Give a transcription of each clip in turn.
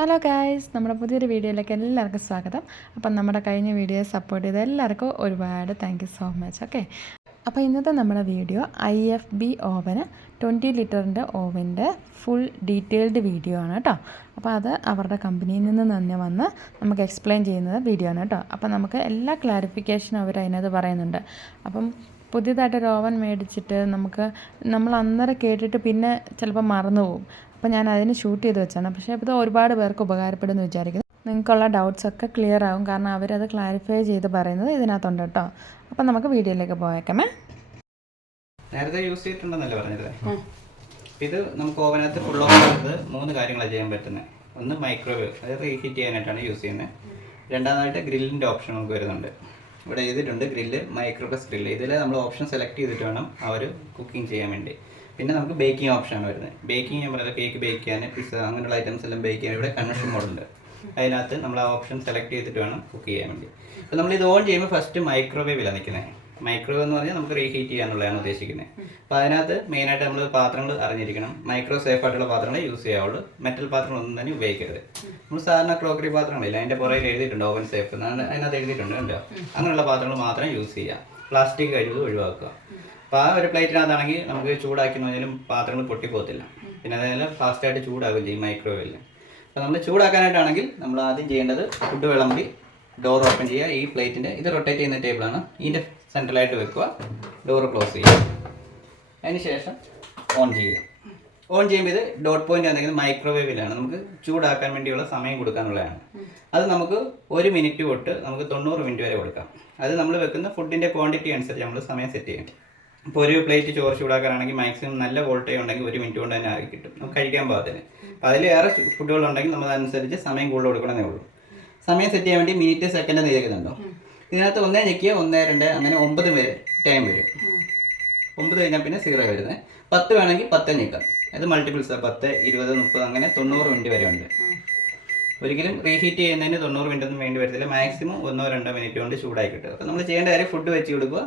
Hello guys, നമ്മുടെ പുതിയൊരു വീഡിയോയിലേക്ക് എല്ലാവർക്കും സ്വാഗതം. അപ്പം നമ്മുടെ കഴിഞ്ഞ വീഡിയോ സപ്പോർട്ട് ചെയ്ത എല്ലാവർക്കും ഒരുപാട് thank you so much. Okay, അപ്പോൾ ഇന്നത്തെ നമ്മുടെ വീഡിയോ IFB ഓവന് 20 ലിറ്ററിൻ്റെ ഓവൻ്റെ ഫുൾ ഡീറ്റെയിൽഡ് വീഡിയോ ആണ് കേട്ടോ. അപ്പോൾ അത് അവരുടെ കമ്പനിയിൽ നിന്ന് തന്നെ വന്ന് നമുക്ക് എക്സ്പ്ലെയിൻ ചെയ്യുന്നത് വീഡിയോ ആണ് കേട്ടോ. അപ്പോൾ നമുക്ക് എല്ലാ ക്ലാരിഫിക്കേഷനും അവർ അതിനകത്ത് പറയുന്നുണ്ട്. അപ്പം പുതിയതായിട്ടൊരു ഓവൻ മേടിച്ചിട്ട് നമ്മൾ അന്നേരം കേട്ടിട്ട് പിന്നെ ചിലപ്പോൾ മറന്നു പോകും. അപ്പോൾ ഞാൻ അതിന് ഷൂട്ട് ചെയ്ത് വെച്ചാണ്. പക്ഷേ ഇത് ഒരുപാട് പേർക്ക് ഉപകാരപ്പെടുമെന്ന് വിചാരിക്കുന്നു. നിങ്ങൾക്കുള്ള ഡൗട്ട്സൊക്കെ ക്ലിയർ ആവും, കാരണം അവരത് ക്ലാരിഫൈ ചെയ്ത് പറയുന്നത് ഇതിനകത്തുണ്ട് കേട്ടോ. അപ്പം നമുക്ക് വീഡിയോയിലേക്ക് പോയേക്കാമേ. നേരത്തെ യൂസ് ചെയ്തിട്ടുണ്ടെന്നല്ലേ പറഞ്ഞത്. ഇത് നമുക്ക് ഓവനകത്ത് ഫുൾ ഓഫ് ചെയ്തത് 3 കാര്യങ്ങളാണ് ചെയ്യാൻ പറ്റുന്നത്. ഒന്ന് മൈക്രോവേവ്, അതായത് റീഹീറ്റ് ചെയ്യാനായിട്ടാണ് യൂസ് ചെയ്യുന്നത്. രണ്ടാമതായിട്ട് ഗ്രില്ലിൻ്റെ ഓപ്ഷൻ നമുക്ക് വരുന്നുണ്ട്. ഇവിടെ ചെയ്തിട്ടുണ്ട് ഗ്രില്ല്, മൈക്രോപ്ലസ് ഗ്രില്ല്. ഇതിൽ നമ്മൾ ഓപ്ഷൻ സെലക്ട് ചെയ്തിട്ട് വേണം അവർ കുക്കിംഗ് ചെയ്യാൻ വേണ്ടി. പിന്നെ നമുക്ക് ബേക്കിംഗ് ഓപ്ഷനാണ് വരുന്നത്. ബേക്കിംഗ് ഞാൻ പറയുന്നത് കേക്ക് ബേക്ക് ചെയ്യാൻ, പിസ്സ അങ്ങനെയുള്ള ഐറ്റംസ് എല്ലാം ബേക്ക് ചെയ്യാൻ ഇവിടെ കൺവെൻഷൻ മോഡുണ്ട്. അതിനകത്ത് നമ്മൾ ആ ഓപ്ഷൻ സെലക്ട് ചെയ്തിട്ട് വേണം കുക്ക് ചെയ്യാൻ വേണ്ടി. അപ്പോൾ നമ്മൾ ഇത് ഓൺ ചെയ്യുമ്പോൾ ഫസ്റ്റ് മൈക്രോവേവിലാണ് നിൽക്കുന്നത്. മൈക്രോവേവ് എന്ന് പറഞ്ഞാൽ നമുക്ക് റീഹീറ്റ് ചെയ്യാനുള്ളതാണ് ഉദ്ദേശിക്കുന്നത്. അപ്പോൾ അതിനകത്ത് മെയിനായിട്ട് നമ്മൾ പാത്രങ്ങൾ അറിഞ്ഞിരിക്കണം. മൈക്രോ സേഫ് ആയിട്ടുള്ള പാത്രങ്ങൾ യൂസ് ചെയ്യാവുള്ളൂ. മെറ്റൽ പാത്രങ്ങളൊന്നും തന്നെ ഉപയോഗിക്കരുത്. നമ്മൾ സാധാരണ ക്രോക്കറി പാത്രങ്ങളില്ല, അതിൻ്റെ പുറകിൽ എഴുതിയിട്ടുണ്ട് ഓവൻ സേഫ്, അതിനകത്ത് എഴുതിയിട്ടുണ്ട് കണ്ടോ. അങ്ങനെയുള്ള പാത്രങ്ങൾ മാത്രം യൂസ് ചെയ്യുക. പ്ലാസ്റ്റിക് കഴിവ് ഒഴിവാക്കുക. അപ്പോൾ ആ ഒരു പ്ലേറ്റിനകത്താണെങ്കിൽ നമുക്ക് ചൂടാക്കി കഴിഞ്ഞാലും പാത്രങ്ങൾ പൊട്ടിപ്പോകത്തില്ല. പിന്നെ അതായത് ഫാസ്റ്റായിട്ട് ചൂടാകുകയും ചെയ്യും മൈക്രോവേവിൽ. അപ്പോൾ നമ്മൾ ചൂടാക്കാനായിട്ടാണെങ്കിൽ നമ്മൾ ആദ്യം ചെയ്യേണ്ടത് ഫുഡ് വിളമ്പി ഡോർ ഓപ്പൺ ചെയ്യുക. ഈ പ്ലേറ്റിൻ്റെ ഇത് റൊട്ടേറ്റ് ചെയ്യുന്ന ടേബിളാണ്. ഇതിൻ്റെ സെൻട്രലായിട്ട് വെക്കുക, ഡോർ ക്ലോസ് ചെയ്യുക. അതിന് ശേഷം ഓൺ ചെയ്യുക. ഓൺ ചെയ്യുമ്പോൾ ഇത് ഡോട്ട് പോയിൻ്റ് ആണെങ്കിൽ മൈക്രോവേവിലാണ്. നമുക്ക് ചൂടാക്കാൻ വേണ്ടിയുള്ള സമയം കൊടുക്കാനുള്ളതാണ്. അത് നമുക്ക് 1 മിനിറ്റ് തൊട്ട് നമുക്ക് 90 മിനിറ്റ് വരെ കൊടുക്കാം. അത് നമ്മൾ വെക്കുന്ന ഫുഡിൻ്റെ ക്വാണ്ടിറ്റി അനുസരിച്ച് നമ്മൾ സമയം സെറ്റ് ചെയ്യണം. ഇപ്പോൾ ഒരു പ്ലേറ്റ് ചോറ് ചൂടാക്കാനാണെങ്കിൽ മാക്സിമം നല്ല വോൾട്ടേജ് ഉണ്ടെങ്കിൽ 1 മിനിറ്റ് കൊണ്ട് തന്നെ ആക്കി കിട്ടും, നമുക്ക് കഴിക്കാൻ പാകത്തിന്. അപ്പോൾ അതിലേറെ ഫുഡുകളുണ്ടെങ്കിൽ നമ്മൾ അതനുസരിച്ച് സമയം കൂടുതൽ കൊടുക്കണമെന്നേ ഉള്ളൂ. സമയം സെറ്റ് ചെയ്യാൻ വേണ്ടി മിനിറ്റ് സെക്കൻഡ് നിൽക്കുന്നുണ്ടോ. ഇതിനകത്ത് 1 ഞെക്കിയ 1, 2 അങ്ങനെ 9 വരെ ടൈം വരും. 9 കഴിഞ്ഞാൽ പിന്നെ 0 വരുന്നത്. 10 വേണമെങ്കിൽ 10 ഞെക്കാം. അത് മൾട്ടിപ്പിൾസാണ്. 10, 20, 30 അങ്ങനെ 90 മിനിറ്റ് വരെ ഉണ്ട്. ഒരിക്കലും റീഹീറ്റ് ചെയ്യുന്നതിന് 90 മിനിറ്റ് ഒന്നും വേണ്ടി വരത്തില്ല. മാക്സിമം 1-2 മിനിറ്റ് കൊണ്ട് ചൂടാക്കി കിട്ടും. അപ്പോൾ നമ്മൾ ചെയ്യേണ്ട കാര്യം ഫുഡ് വെച്ച് കൊടുക്കുക,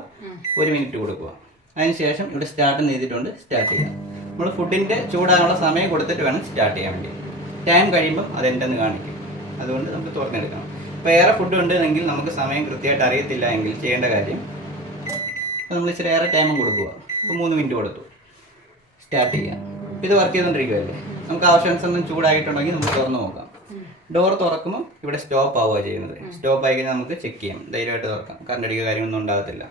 1 മിനിറ്റ് കൊടുക്കുക. അതിനുശേഷം ഇവിടെ സ്റ്റാർട്ട് ചെയ്തിട്ടുണ്ട്, സ്റ്റാർട്ട് ചെയ്യാം. നമ്മൾ ഫുഡിൻ്റെ ചൂടാനുള്ള സമയം കൊടുത്തിട്ട് വേണം സ്റ്റാർട്ട് ചെയ്യാൻ വേണ്ടി. ടൈം കഴിയുമ്പം അതെന്തെന്ന് കാണിക്കും, അതുകൊണ്ട് നമുക്ക് തുറന്നെടുക്കണം. ഇപ്പോൾ ഏറെ ഫുഡ് ഉണ്ടെങ്കിൽ നമുക്ക് സമയം കൃത്യമായിട്ട് അറിയത്തില്ല എങ്കിൽ ചെയ്യേണ്ട കാര്യം നമ്മൾ ഇച്ചിരി ഏറെ ടൈമും കൊടുക്കുക. ഇപ്പോൾ 3 മിനിറ്റ് കൊടുത്തു, സ്റ്റാർട്ട് ചെയ്യാം. ഇത് വർക്ക് ചെയ്തുകൊണ്ടിരിക്കുമല്ലേ. നമുക്ക് ആവശ്യാനുസരണം ചൂടായിട്ടുണ്ടെങ്കിൽ നമുക്ക് തുറന്ന് നോക്കാം. ഡോർ തുറക്കുമ്പോൾ ഇവിടെ സ്റ്റോപ്പ് ആവുക ചെയ്യുന്നത്. സ്റ്റോപ്പ് ആയി കഴിഞ്ഞാൽ നമുക്ക് ചെക്ക് ചെയ്യാം, ധൈര്യമായിട്ട് തുറക്കാം. കറണ്ട് അടിക്കുക കാര്യങ്ങളൊന്നും ഉണ്ടാകത്തില്ല.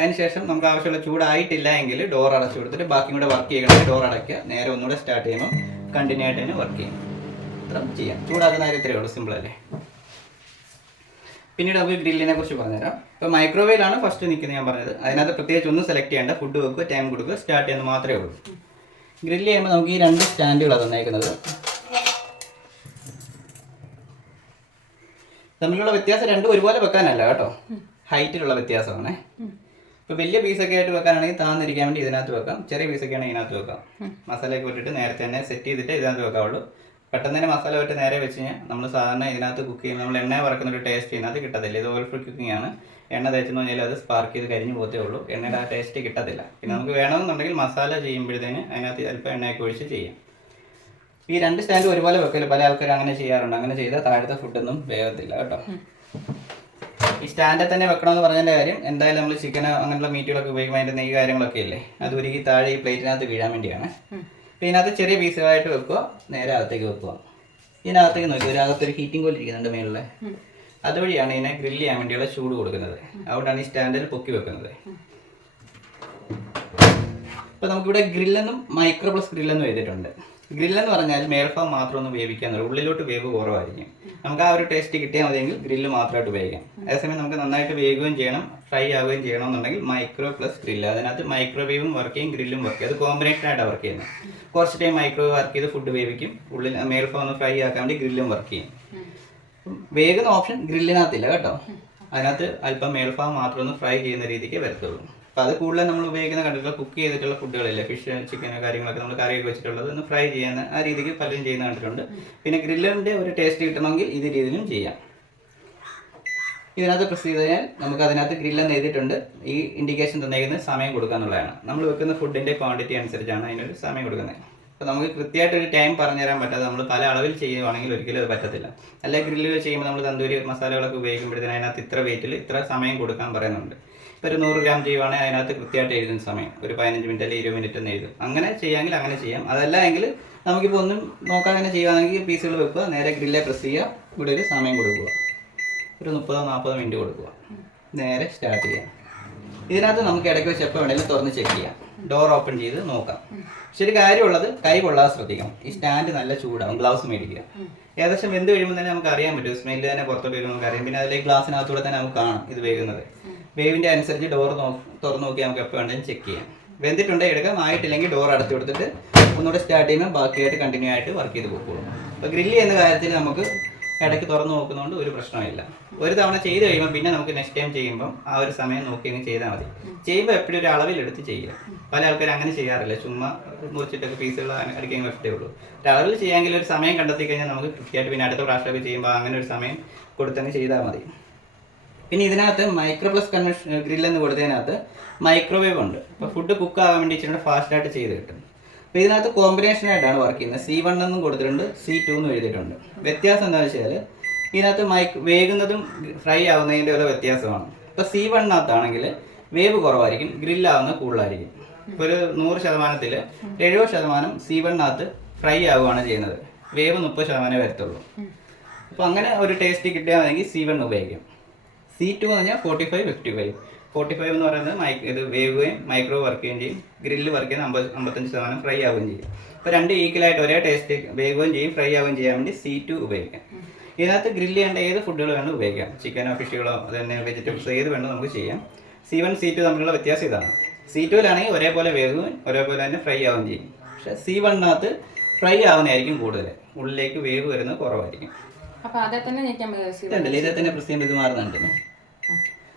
അതിനുശേഷം നമുക്ക് ആവശ്യമുള്ള ചൂടായിട്ടില്ല എങ്കിൽ ഡോർ അടച്ചു കൊടുത്തിട്ട് ബാക്കി കൂടെ വർക്ക് ചെയ്യണമെങ്കിൽ ഡോർ അടയ്ക്കുക. നേരെ ഒന്നുകൂടെ സ്റ്റാർട്ട് ചെയ്യുമ്പോൾ കണ്ടിന്യൂ ആയിട്ട് തന്നെ വർക്ക് ചെയ്യും. ഇത്ര ചെയ്യാം. ചൂടാക്കുന്ന കാര്യം ഇത്രയേ ഉള്ളൂ, സിമ്പിൾ അല്ലേ. പിന്നീട് നമുക്ക് ഗ്രില്ലിനെ കുറിച്ച് പറഞ്ഞുതരാം. ഇപ്പോൾ മൈക്രോവേവിലാണ് ഫസ്റ്റ് നിൽക്കുന്നത് ഞാൻ പറഞ്ഞത്. അതിനകത്ത് പ്രത്യേകിച്ച് ഒന്നും സെലക്ട് ചെയ്യേണ്ട, ഫുഡ് വെക്കുക, ടൈം കൊടുക്കുക, സ്റ്റാർട്ട് ചെയ്യുന്നത് മാത്രമേ ഉള്ളൂ. ഗ്രില്ല് ചെയ്യുമ്പോൾ നമുക്ക് ഈ 2 സ്റ്റാൻഡുകളാണ് തന്നേക്കുന്നത്. തമ്മിലുള്ള വ്യത്യാസം രണ്ടും ഒരുപോലെ വെക്കാനല്ല കേട്ടോ, ഹൈറ്റിലുള്ള വ്യത്യാസമാണ്. ഇപ്പോൾ വലിയ പീസൊക്കെ ആയിട്ട് വെക്കാനാണെങ്കിൽ താന്നിരിക്കാൻ വേണ്ടി ഇതിനകത്ത് വെക്കാം. ചെറിയ പീസൊക്കെ ആണെങ്കിൽ ഇതിനകത്ത് വെക്കാം. മസാലയൊക്കെ ഇട്ടിട്ട് നേരത്തെ തന്നെ സെറ്റ് ചെയ്തിട്ട് ഇതിനകത്ത് വെക്കാവുള്ളൂ. പെട്ടെന്ന് തന്നെ മസാല ഇട്ട് നേരെ വെച്ച് കഴിഞ്ഞാൽ നമ്മൾ സാധാരണ ഇതിനകത്ത് കുക്ക് ചെയ്യുമ്പോൾ നമ്മൾ എണ്ണ വറക്കുന്ന ഒരു ടേസ്റ്റ് ഇതിനകത്ത് കിട്ടത്തില്ല. ഇത് ഓയിൽ ഫ്രീ കുക്കിംഗ് ആണ്. എണ്ണ തേച്ചെന്ന് പറഞ്ഞാൽ അത് സ്പാർക്ക് ചെയ്ത് കരിഞ്ഞു പോകത്തേ ഉള്ളൂ. എണ്ണയുടെ ആ ടേസ്റ്റ് കിട്ടത്തില്ല. പിന്നെ നമുക്ക് വേണമെന്നുണ്ടെങ്കിൽ മസാല ചെയ്യുമ്പോഴത്തേന് അതിനകത്ത് അല്പം എണ്ണയൊക്കെ ഒഴിച്ച് ചെയ്യാം. ഈ 2 സ്റ്റാൻഡ് ഒരുപോലെ വെക്കല് പല ആൾക്കാരും അങ്ങനെ ചെയ്യാറുണ്ട്. അങ്ങനെ ചെയ്താൽ താഴത്തെ ഫുഡൊന്നും വേഗത്തില്ല കേട്ടോ. ഈ സ്റ്റാൻഡിൽ തന്നെ വെക്കണമെന്ന് പറഞ്ഞതിൻ്റെ കാര്യം, എന്തായാലും നമ്മൾ ചിക്കൻ അങ്ങനെയുള്ള മീറ്റുകളൊക്കെ ഉപയോഗിക്കുമ്പോൾ അതിൻ്റെ നെയ്യ് കാര്യങ്ങളൊക്കെ ഇല്ലേ, അത് ഉരുകി താഴെ ഈ പ്ലേറ്റിനകത്ത് വീഴാൻ വേണ്ടിയാണ്. അപ്പോൾ ഇതിനകത്ത് ചെറിയ പീസുകളായിട്ട് വെക്കുക, നേരെ അകത്തേക്ക് വെക്കുക. ഇതിനകത്തേക്ക് നോക്കി ഇതിനകത്തൊരു ഹീറ്റിംഗ് കോയിൽ ഇരിക്കുന്നുണ്ട് മേളിൽ. അതുവഴിയാണ് ഇതിനെ ഗ്രില്ല് ചെയ്യാൻ വേണ്ടിയുള്ള ചൂട് കൊടുക്കുന്നത്. അതുകൊണ്ടാണ് ഈ സ്റ്റാൻഡിൽ പൊക്കി വെക്കുന്നത്. അപ്പോൾ നമുക്കിവിടെ ഗ്രില്ലെന്നും മൈക്രോപ്ലസ് ഗ്രില്ലെന്നും എഴുതിയിട്ടുണ്ട്. ഗ്രില്ലെന്ന് പറഞ്ഞാൽ മേൽഭാഗം മാത്രം ഒന്ന് വേവിക്കാന്നുള്ളൂ, ഉള്ളിലോട്ട് വേവ് കുറവായിരിക്കും. നമുക്ക് ആ ഒരു ടേസ്റ്റ് കിട്ടിയാൽ മതിയെങ്കിൽ ഗ്രില്ല് മാത്രമായിട്ട് ഉപയോഗിക്കാം. അതേസമയം നമുക്ക് നന്നായിട്ട് വേകുകയും ചെയ്യണം, ഫ്രൈ ആവുകയും ചെയ്യണമെന്നുണ്ടെങ്കിൽ മൈക്രോപ്ലസ് ഗ്രില്ല്. അതിനകത്ത് മൈക്രോവേവും വർക്ക് ചെയ്യും, ഗ്രില്ലും വർക്ക് ചെയ്യും. അത് കോമ്പിനേഷനായിട്ടാണ് വർക്ക് ചെയ്യുന്നത്. കുറച്ച് ടൈം മൈക്രോവേവ് വർക്ക് ചെയ്ത് ഫുഡ് വേവിക്കും, ഉള്ളിൽ മേൽഭാഗം ഒന്ന് ഫ്രൈ ആക്കാൻ വേണ്ടി ഗ്രില്ലും വർക്ക് ചെയ്യും. വേഗുന്ന ഓപ്ഷൻ ഗ്രില്ലിനകത്തില്ല കേട്ടോ. അതിനകത്ത് അല്പം മേൽഭാഗം മാത്രം ഒന്ന് ഫ്രൈ ചെയ്യുന്ന രീതിക്ക് വരത്തുള്ളൂ. അപ്പോൾ അത് കൂടുതൽ നമ്മൾ ഉപയോഗിക്കുന്ന കണ്ടിട്ടുള്ള കുക്ക് ചെയ്തിട്ടുള്ള ഫുഡുകളില്ലേ, ഫിഷ്, ചിക്കൻ കാര്യങ്ങളൊക്കെ നമ്മൾ കറിയൊക്കെ വെച്ചിട്ടുള്ളത് ഒന്ന് ഫ്രൈ ചെയ്യാൻ ആ രീതിക്ക് പലരും ചെയ്യുന്ന കണ്ടിട്ടുണ്ട്. പിന്നെ ഗ്രില്ലിൻ്റെ ഒരു ടേസ്റ്റ് കിട്ടണമെങ്കിൽ ഇത് രീതിയിലും ചെയ്യാം. ഇതിനകത്ത് പ്രസ് ചെയ്ത് കഴിഞ്ഞാൽ നമുക്ക് അതിനകത്ത് ഗ്രില്ലെന്ന് എഴുതിയിട്ടുണ്ട്. ഈ ഇൻഡിക്കേഷൻ തന്നേക്കുന്നത് സമയം കൊടുക്കുക എന്നുള്ളതാണ്. നമ്മൾ വെക്കുന്ന ഫുഡിൻ്റെ ക്വാണ്ടിറ്റി അനുസരിച്ചാണ് അതിനൊരു സമയം കൊടുക്കുന്നത്. അപ്പോൾ നമുക്ക് കൃത്യമായിട്ടൊരു ടൈം പറഞ്ഞു തരാൻ പറ്റാതെ നമ്മൾ പല അളവിൽ ചെയ്യുവാണെങ്കിൽ ഒരിക്കലും അത് പറ്റത്തില്ല. അല്ലെങ്കിൽ ഗ്രില്ലിൽ ചെയ്യുമ്പോൾ നമ്മൾ തന്തൂരി മസാലകളൊക്കെ ഉപയോഗിക്കുമ്പോഴത്തേന് അതിനകത്ത് ഇത്ര വെയിറ്റിൽ ഇത്ര സമയം കൊടുക്കാൻ പറയുന്നുണ്ട്. ഇപ്പോൾ ഒരു 100 ഗ്രാം ചെയ്യുവാണെങ്കിൽ അതിനകത്ത് കൃത്യമായിട്ട് എഴുതുന്ന സമയം ഒരു 15 മിനിറ്റ് അല്ലെങ്കിൽ 20 മിനിറ്റ് എന്ന് എഴുതും. അങ്ങനെ ചെയ്യാമെങ്കിൽ അങ്ങനെ ചെയ്യാം. അതല്ല എങ്കിൽ നമുക്കിപ്പോൾ ഒന്നും നോക്കാതെ തന്നെ ചെയ്യുകയാണെങ്കിൽ പീസുകൾ വെക്കുക, നേരെ ഗ്രില്ലെ പ്രസ് ചെയ്യുക, ഇവിടെ ഒരു സമയം കൊടുക്കുക, ഒരു 30-40 മിനിറ്റ് കൊടുക്കുക, നേരെ സ്റ്റാർട്ട് ചെയ്യാം. ഇതിനകത്ത് നമുക്ക് ഇടയ്ക്ക് വെച്ച് എപ്പോൾ വേണമെങ്കിലും തുറന്ന് ചെക്ക് ചെയ്യാം, ഡോർ ഓപ്പൺ ചെയ്ത് നോക്കാം. പക്ഷെ ഒരു കാര്യമുള്ളത് കൈ കൊള്ളാതെ ശ്രദ്ധിക്കണം. ഈ സ്റ്റാൻഡ് നല്ല ചൂടാവും, ഗ്ലൗസ് മേടിക്കുക. ഏകദേശം വെന്ത് കഴിയുമ്പോൾ തന്നെ നമുക്ക് അറിയാൻ പറ്റും, സ്മെല്ല് തന്നെ പുറത്തോട്ട് വരുമ്പോൾ നമുക്ക് അറിയാം. പിന്നെ അതിലേക്ക് ഗ്ലാസ്സിനകത്തൂടെ തന്നെ നമുക്ക് കാണാം ഇത് വേകുന്നത്. വേവിൻ്റെ അനുസരിച്ച് ഡോർ തുറന്ന് നോക്കി നമുക്ക് എപ്പോൾ വേണമെങ്കിലും ചെക്ക് ചെയ്യാം. വെന്തിട്ടുണ്ടെങ്കിൽ എടുക്കാം, ആയിട്ടില്ലെങ്കിൽ ഡോർ അടച്ചു കൊടുത്തിട്ട് ഒന്നുകൂടെ സ്റ്റാർട്ട് ചെയ്യുമ്പോൾ ബാക്കിയായിട്ട് കണ്ടിന്യൂ ആയിട്ട് വർക്ക് ചെയ്ത് പോകുള്ളൂ. അപ്പോൾ ഗ്രില്ല് എന്ന കാര്യത്തിൽ നമുക്ക് ഇടയ്ക്ക് തുറന്ന് നോക്കുന്നതുകൊണ്ട് ഒരു പ്രശ്നമില്ല. ഒരു തവണ ചെയ്ത് കഴിയുമ്പോൾ പിന്നെ നമുക്ക് നെക്സ്റ്റ് ടൈം ചെയ്യുമ്പോൾ ആ ഒരു സമയം നോക്കി അങ്ങ് ചെയ്താൽ മതി. ചെയ്യുമ്പോൾ എപ്പോഴും ഒരു അളവിലെടുത്ത് ചെയ്യുക. പല ആൾക്കാരും അങ്ങനെ ചെയ്യാറില്ല, ചുമ്മാ മുറിച്ചിട്ടൊക്കെ പീസുകൾ അടിക്കാൻ വെച്ചിട്ടേ ഉള്ളൂ. ഒരു അളവിൽ ചെയ്യാമെങ്കിൽ ഒരു സമയം കണ്ടെത്തി കഴിഞ്ഞാൽ നമുക്ക് കൃത്യമായിട്ട് പിന്നെ അടുത്ത പ്രാവശ്യമൊക്കെ ചെയ്യുമ്പോൾ അങ്ങനെ ഒരു സമയം കൊടുത്തങ്ങ് ചെയ്താൽ മതി. പിന്നെ ഇതിനകത്ത് മൈക്രോ പ്ലസ് കൺവെൻഷൻ ഗ്രില്ലെന്ന് കൊടുത്തതിനകത്ത് മൈക്രോവേവ് ഉണ്ട്. അപ്പോൾ ഫുഡ് കുക്ക് ആകാൻ വേണ്ടി ഇച്ചിരി ഫാസ്റ്റായിട്ട് ചെയ്ത് കിട്ടും. അപ്പോൾ ഇതിനകത്ത് കോമ്പിനേഷനായിട്ടാണ് വർക്ക് ചെയ്യുന്നത്. C1 എന്നും കൊടുത്തിട്ടുണ്ട്, C2 എന്നും എഴുതിയിട്ടുണ്ട്. വ്യത്യാസം എന്താണെന്ന് വെച്ചാൽ ഇതിനകത്ത് വേകുന്നതും ഫ്രൈ ആവുന്നതിൻ്റെ ഒരു വ്യത്യാസമാണ്. ഇപ്പോൾ C1-നകത്താണെങ്കിൽ വേവ് കുറവായിരിക്കും, ഗ്രില്ലാവുന്നത് കൂടുതലായിരിക്കും. ഇപ്പോൾ ഒരു 100%-ൽ 70% C1-നകത്ത് ഫ്രൈ ആവുകയാണ് ചെയ്യുന്നത്, വേവ് 30% വരത്തുള്ളൂ. അപ്പോൾ അങ്ങനെ ഒരു ടേസ്റ്റ് കിട്ടുകയാണെങ്കിൽ C1 ഉപയോഗിക്കും. C2 എന്ന് പറഞ്ഞാൽ 45-55. 45 എന്ന് പറയുന്നത് ഇത് വേവുകയും മൈക്രോ വർക്ക് ചെയ്യുകയും ചെയ്യും, ഗ്രില്ല് വർക്ക് ചെയ്യുന്ന 55% ഫ്രൈ ആവുകയും ചെയ്യും. അപ്പോൾ രണ്ട് ഈക്വലായിട്ട് ഒരേ ടേസ്റ്റ് വേവുകയും ചെയ്യും ഫ്രൈ ആവുകയും ചെയ്യാൻ വേണ്ടി C2 ഉപയോഗിക്കാം. ഇതിനകത്ത് ഗ്രില്ല് ചെയ്യേണ്ട ഏത് ഫുഡുകൾ വേണം ഉപയോഗിക്കാം, ചിക്കനോ ഫിഷുകളോ അതുതന്നെ വെജിറ്റബിൾസ് ഏത് വേണം നമുക്ക് ചെയ്യാം. C1 C2 തമ്മിലുള്ള വ്യത്യാസം ഇതാണ്. C2-ലാണെങ്കിൽ ഒരേപോലെ വേവുകയും ഒരേപോലെ തന്നെ ഫ്രൈ ആവുകയും ചെയ്യും. പക്ഷേ C1-നകത്ത് ഫ്രൈ ആവുന്നതായിരിക്കും കൂടുതൽ, ഉള്ളിലേക്ക് വേവ് വരുന്നത് കുറവായിരിക്കും. അപ്പോൾ അതേ തന്നെ ഇതുണ്ടല്ലേ, ഇതേ തന്നെ പ്രസ് ചെയ്യുമ്പോൾ ഇത് മാറുന്നുണ്ട്.